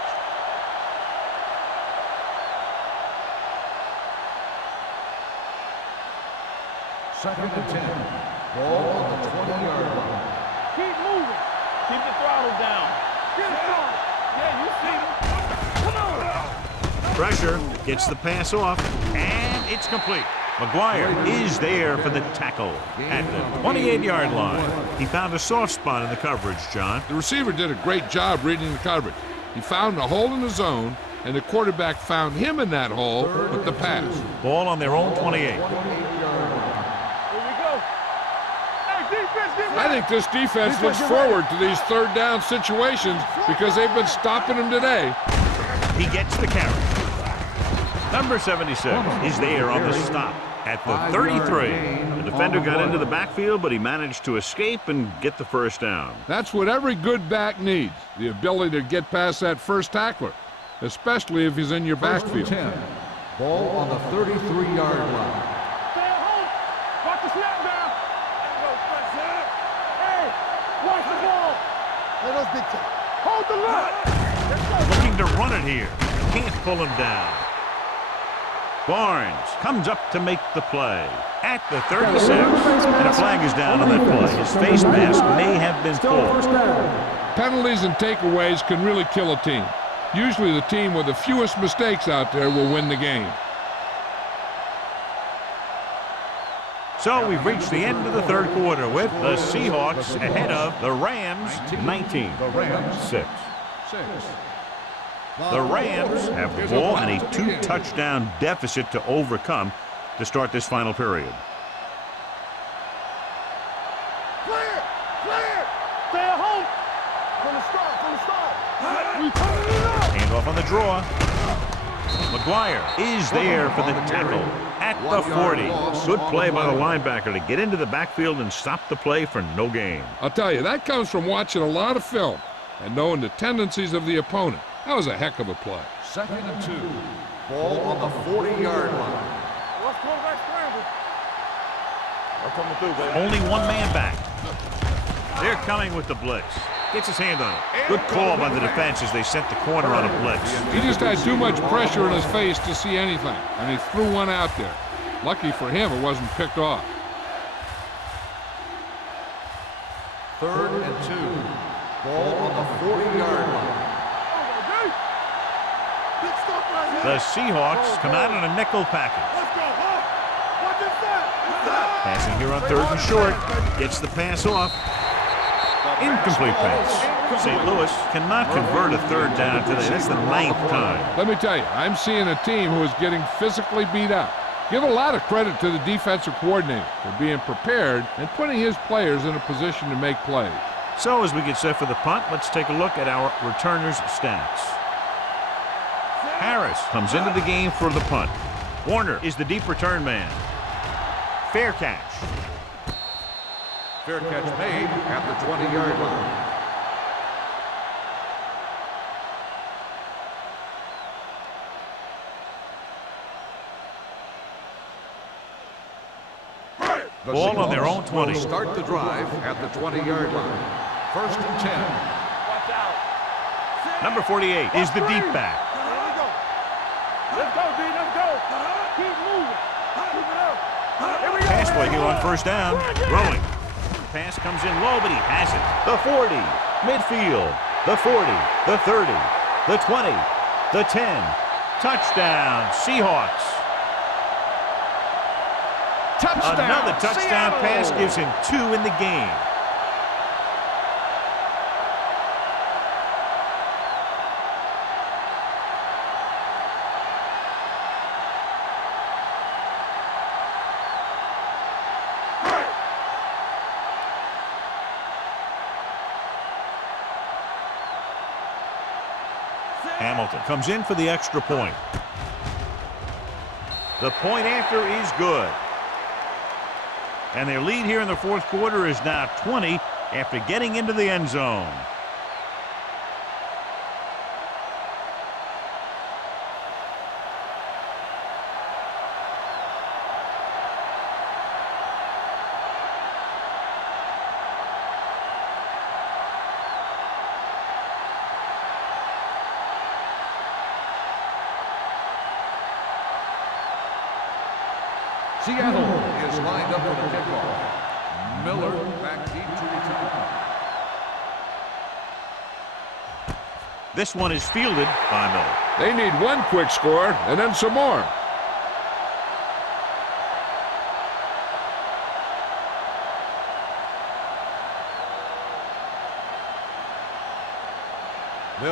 Second and 10. Ball on the 20-yard line. Keep moving. Keep the throttle down. Get it on. Yeah, you see him. Come on. Pressure gets the pass off, and it's complete. McGuire is there for the tackle at the 28-yard line. He found a soft spot in the coverage, John. The receiver did a great job reading the coverage. He found a hole in the zone, and the quarterback found him in that hole with the pass. Ball on their own 28. I think this defense looks forward to these third down situations because they've been stopping them today. He gets the carry. Number 76 is there on the stop at the 33. The defender got into the backfield, but he managed to escape and get the first down. That's what every good back needs, the ability to get past that first tackler, especially if he's in your backfield. 10. Ball on the 33-yard line. Stay at home. Watch the snap down. Hey, watch the ball. Let us dictate. Hold the line. Looking to run it here. Can't pull him down. Barnes comes up to make the play at the 36. And a flag is down on that play. His face mask may have been pulled. Penalties and takeaways can really kill a team. Usually the team with the fewest mistakes out there will win the game. So we've reached the end of the third quarter with the Seahawks ahead of the Rams 19. The Rams 6. 6. The Rams have the ball and a 2-touchdown deficit to overcome to start this final period. Clear. Clear. Stay at home. From the start. We turning it up. Handoff on the draw. McGuire is there for the tackle at the 40. Good play by the linebacker to get into the backfield and stop the play for no gain. I'll tell you, that comes from watching a lot of film and knowing the tendencies of the opponent. That was a heck of a play. Second and 2. Ball on the 40-yard line. Watch quarterback scramble. I'm coming through, baby. Only one man back. They're coming with the blitz. Gets his hand on it. Good call by the defense as they sent the corner on a blitz. He just had too much pressure in his face to see anything, and he threw one out there. Lucky for him, it wasn't picked off. Third and 2. Ball on the 40-yard line. The Seahawks come out in a nickel package. Let's go, huh? Watch this side. Passing here on third and short. Gets the pass off. Incomplete pass. St. Louis cannot convert a third down today. That's the 9th time. Let me tell you, I'm seeing a team who is getting physically beat up. Give a lot of credit to the defensive coordinator for being prepared and putting his players in a position to make plays. So as we get set for the punt, let's take a look at our returners' stats. Harris comes into the game for the punt. Warner is the deep return man. Fair catch. Fair catch made at the 20-yard line. The Ball on their own 20. Will start the drive at the 20-yard line. First and 10. Watch out. Number 48 is the deep back. Let's go, D. Let's go. Keep moving. Keep it up. Here we go. Pass play here on first down. Throwing. Pass comes in low, but he has it. The 40. Midfield. The 40. The 30. The 20. The 10. Touchdown. Seahawks. Touchdown. Another touchdown pass gives him 2 in the game. Hamilton comes in for the extra point. The point after is good. And their lead here in the fourth quarter is now 20 after getting into the end zone. Seattle is lined up for the kickoff. Miller back deep to return. This one is fielded by Miller. They need one quick score and then some more.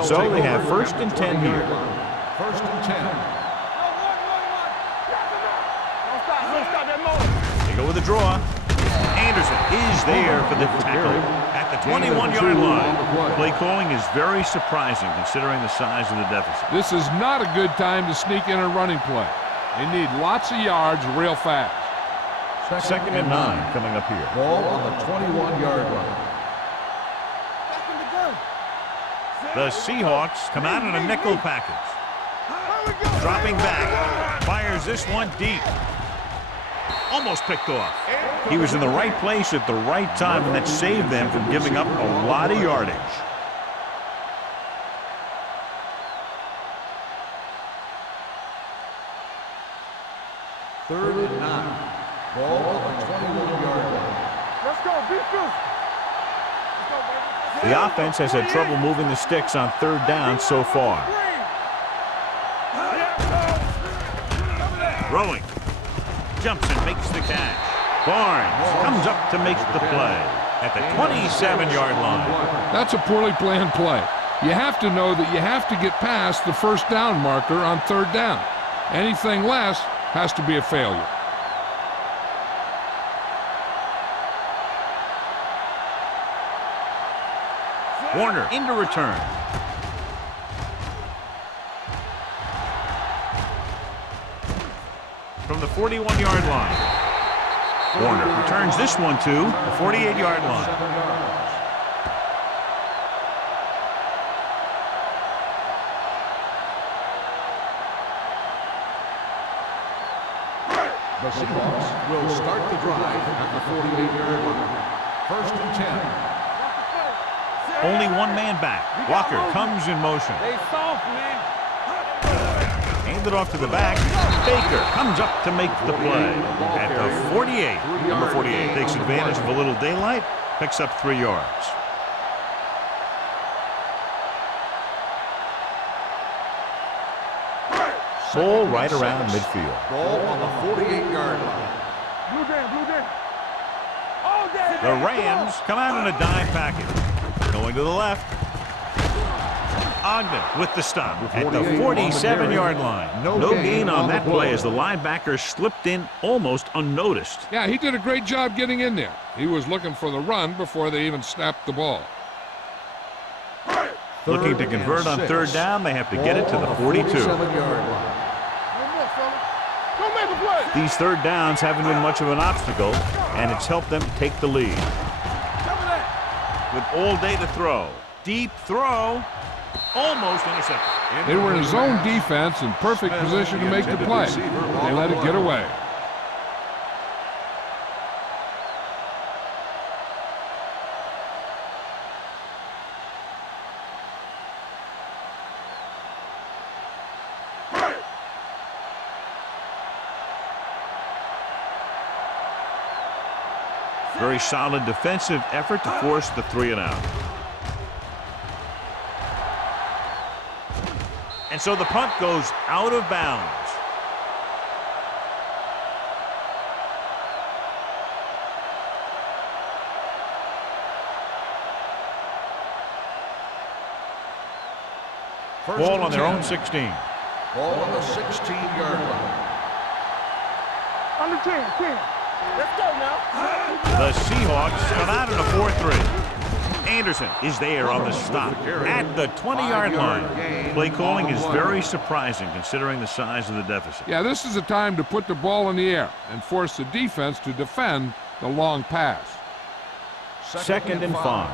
So they have first and 10 here. First and 10. They go with a draw. Anderson is there for the tackle at the 21-yard line. Play calling is very surprising considering the size of the deficit. This is not a good time to sneak in a running play. They need lots of yards real fast. Second and 9 coming up here. Ball on the 21-yard line. The Seahawks come out in a nickel package. Dropping back, fires this one deep. Almost picked off. He was in the right place at the right time, and that saved them from giving up a lot of yardage. Third and 9. Ball on the 21-yard line. Let's go, defense. The offense has had trouble moving the sticks on third down so far. Throwing. Jumps and makes the catch. Barnes comes up to make the play at the 27-yard line. That's a poorly planned play. You have to know that you have to get past the first down marker on third down. Anything less has to be a failure. Warner into return. From the 41-yard line. Warner returns this one to the 48-yard line. The Seahawks will start the drive at the 48-yard line. First and 10. Only one man back. Walker comes in motion. They soft, man. Hand it off to the back. Baker comes up to make the play at the 48. Number 48 takes advantage of a little daylight, picks up 3 yards. Ball right around midfield. Ball on the 48-yard line. Blue game. All day. The Rams come out in a dime package. Going to the left. Ogden with the stop at the 47-yard line. No gain on that play as the linebacker slipped in almost unnoticed. Yeah, he did a great job getting in there. He was looking for the run before they even snapped the ball. Looking to convert on third down, they have to get it to the 42. These third downs haven't been much of an obstacle, and it's helped them take the lead. With all day to throw. Deep throw. Almost intercepted. They were in zone defense in perfect position to make the play. They let it get away. Very solid defensive effort to force the 3-and-out. And so the punt goes out of bounds. Ball on their own 16. Ball on the 16-yard line. Under 10. Let's go now. The Seahawks come out in a 4-3. Anderson is there on the stop at the 20-yard line. Play calling is very surprising considering the size of the deficit. Yeah, this is a time to put the ball in the air and force the defense to defend the long pass. Second and 5.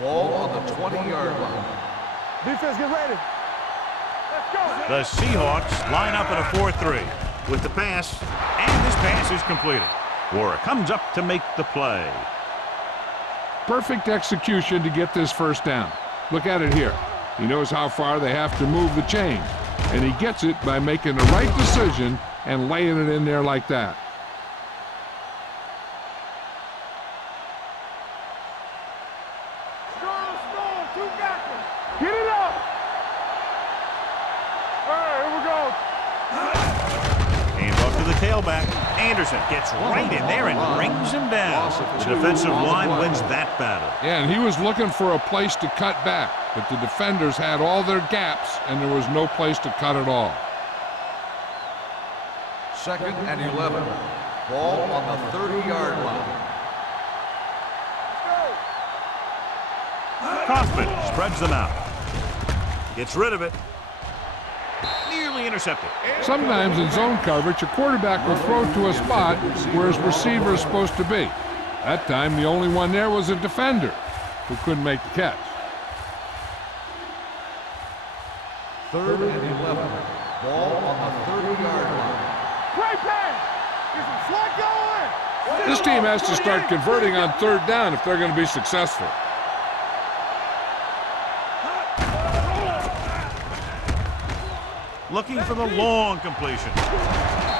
Ball on the 20-yard line. Defense, get ready. Let's go. The Seahawks line up in a 4-3 with the pass, and this pass is completed. Wara comes up to make the play. Perfect execution to get this first down. Look at it here. He knows how far they have to move the chain, and he gets it by making the right decision and laying it in there like that. Strong, two backwards. Get it up. All right, here we go. Hands off to the tailback. Anderson gets right in there and brings him down. The defensive line wins that battle. Yeah, and he was looking for a place to cut back, but the defenders had all their gaps, and there was no place to cut at all. Second and 11. Ball on the 30-yard line. Kaufman spreads them out. Gets rid of it. Nearly intercepted. Sometimes in zone coverage, a quarterback will throw to a spot where his receiver is supposed to be. That time, the only one there was a defender who couldn't make the catch. Third and 11. Ball on the 30-yard line. Great pass. Get some slot going. This team has to start converting on third down if they're going to be successful. Looking for the long completion.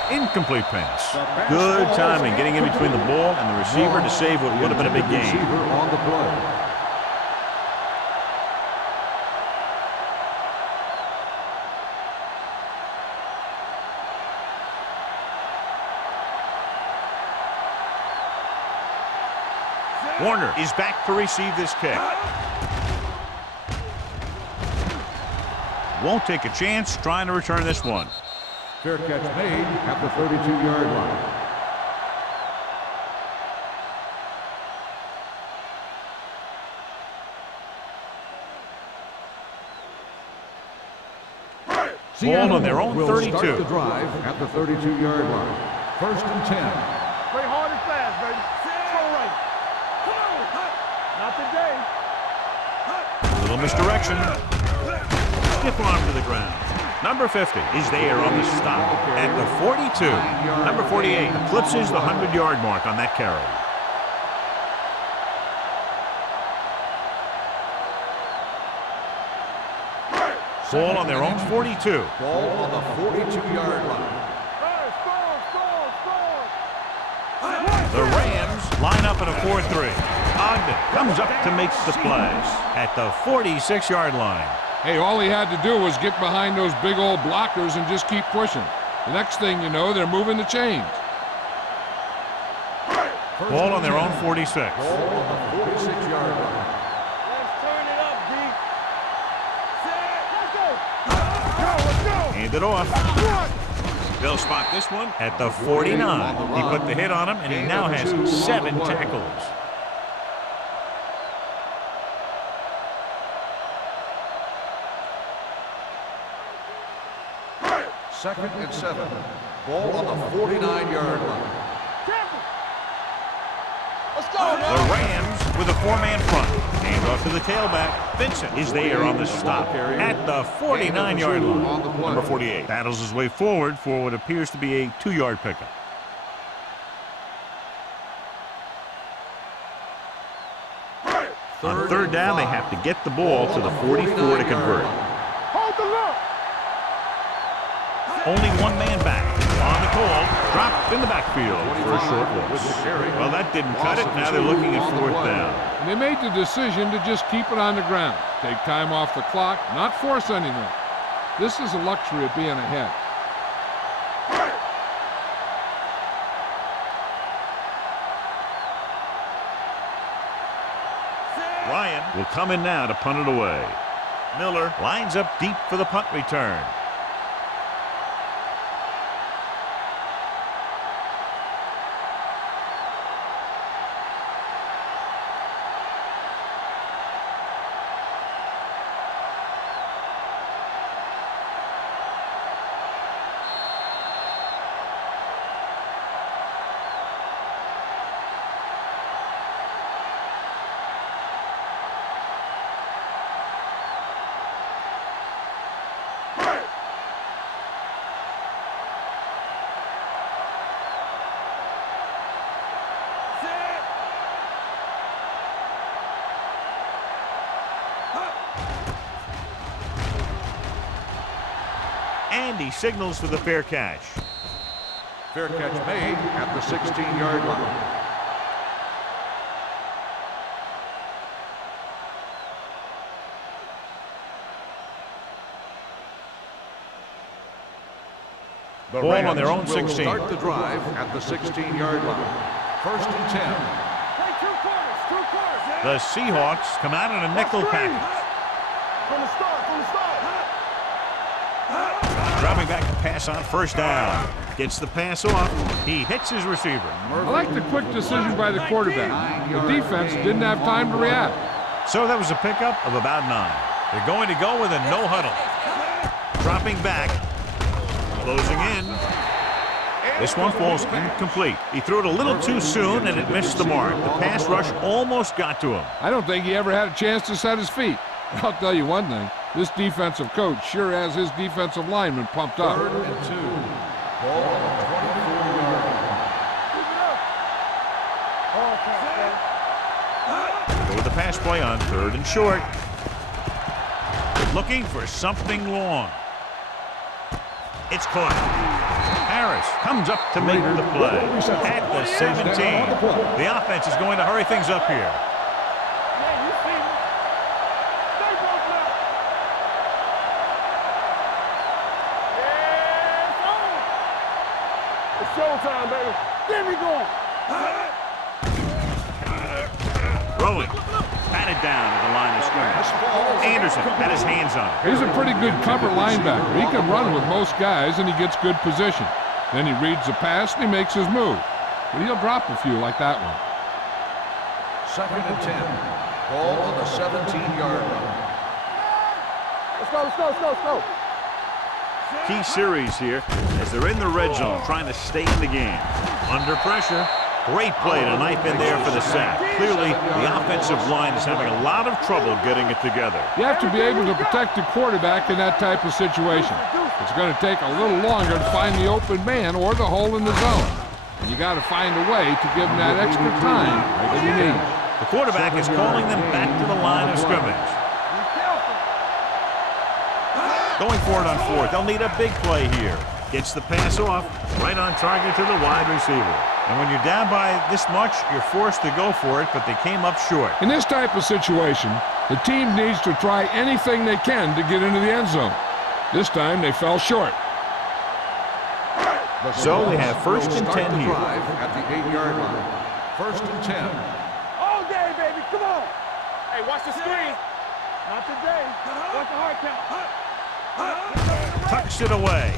Incomplete pass. Good timing getting in between the ball and the receiver to save what would have been a big gain. On the play. Warner is back to receive this kick. Won't take a chance trying to return this one. Fair catch made at the 32-yard line. Ball on their own will 32. Start the drive at the 32-yard line. First and 10. Play hard and fast, baby. Go right. Not today. A little misdirection. Stiff arm to the ground. Number 50 is there on the stop at the 42. Number 48 eclipses the 100-yard mark on that carry. Ball on their own 42. Ball on the 42-yard line. The Rams line up in a 4-3. Ogden comes up to make the play at the 46-yard line. Hey, all he had to do was get behind those big old blockers and just keep pushing. The next thing you know, they're moving the chains. Ball on their own 46. Ball on the 46-yard line. Let's turn it up, D. Set. Let's go. Let's go. Hand it off. They'll spot this one at the 49. He put the hit on him, and he now has 7 tackles. Second and 7. Ball on the 49-yard line. Let's go, The Rams with a 4-man front. Hand off to the tailback. Vincent is there on the stop at the 49-yard line. Number 48 battles his way forward for what appears to be a 2-yard pickup. On third down, they have to get the ball to the 44 to convert. Hold the look. Only one man back. On the call, dropped in the backfield for a short loss. Well, that didn't cut it. Now they're looking at 4th down. And they made the decision to just keep it on the ground. Take time off the clock, not force anything. This is a luxury of being ahead. Ryan will come in now to punt it away. Miller lines up deep for the punt return. And he signals for the fair catch. Fair catch made at the 16-yard line. The Ball Rams on their own will 16. Start the drive at the 16-yard line. First and 10. Play two quarters, yeah. The Seahawks come out in a nickel package. From the start, Dropping back to pass on first down. Gets the pass off. He hits his receiver. I like the quick decision by the quarterback. The defense didn't have time to react. So that was a pickup of about 9. They're going to go with a no huddle. Dropping back. Closing in. This one falls incomplete. He threw it a little too soon, and it missed the mark. The pass rush almost got to him. I don't think he ever had a chance to set his feet. I'll tell you one thing. This defensive coach sure has his defensive lineman pumped up. Third and 2. Ball on the 24-yard line. Go with the pass play on 3rd and short. Looking for something long. It's caught. Harris comes up to make the play at the 17. The offense is going to hurry things up here. It's showtime, baby. Get me going. Throwing. Batted down at the line of scrimmage. Anderson had his hands on it. He's a pretty good cover linebacker. He can run with most guys, and he gets good position. Then he reads the pass, and he makes his move. But he'll drop a few like that one. Second and 10. Ball on the 17-yard line. Let's go. Key series here as they're in the red zone trying to stay in the game. Under pressure. Great play to knife in there for the sack. Clearly, the offensive line is having a lot of trouble getting it together. You have to be able to protect the quarterback in that type of situation. It's going to take a little longer to find the open man or the hole in the zone. And you got to find a way to give him that extra time that he needs. The quarterback is calling them back to the line of scrimmage. Going for it on 4th. They'll need a big play here. Gets the pass off, right on target to the wide receiver. And when you're down by this much, you're forced to go for it, but they came up short. In this type of situation, the team needs to try anything they can to get into the end zone. This time, they fell short. So they have first and 10 here. At the 8-yard line. First and 10. All day, baby. Come on. Hey, watch the screen. Not today. Watch the hard count. Tucks it away.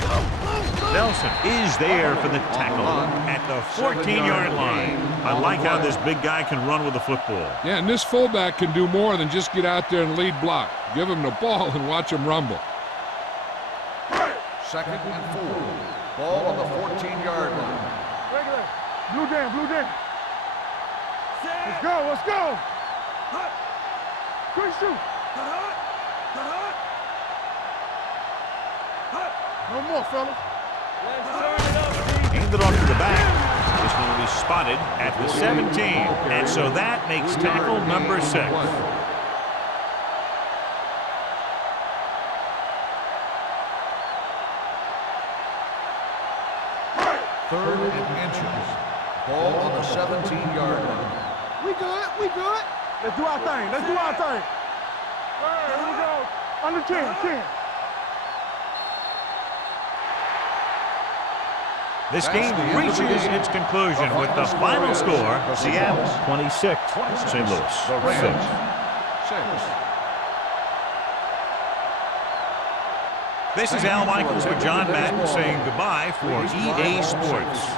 Nelson is there for the tackle at the 14-yard line. I like how this big guy can run with the football. Yeah, and this fullback can do more than just get out there and lead block. Give him the ball and watch him rumble. Second and 4. Ball on the 14-yard line. Regular. Blue jam. Let's go. Quick shoot. No more, fellas. Handed off to the back. This one will be spotted at the 17. And so that makes tackle number 6. Third and inches. Ball on the 17-yard line. We good. Let's do our thing. Here we go. Under 10. This game reaches its conclusion with the final score, Seattle 26, St. Louis 6. This is Al Michaels with John Madden saying goodbye for EA Sports.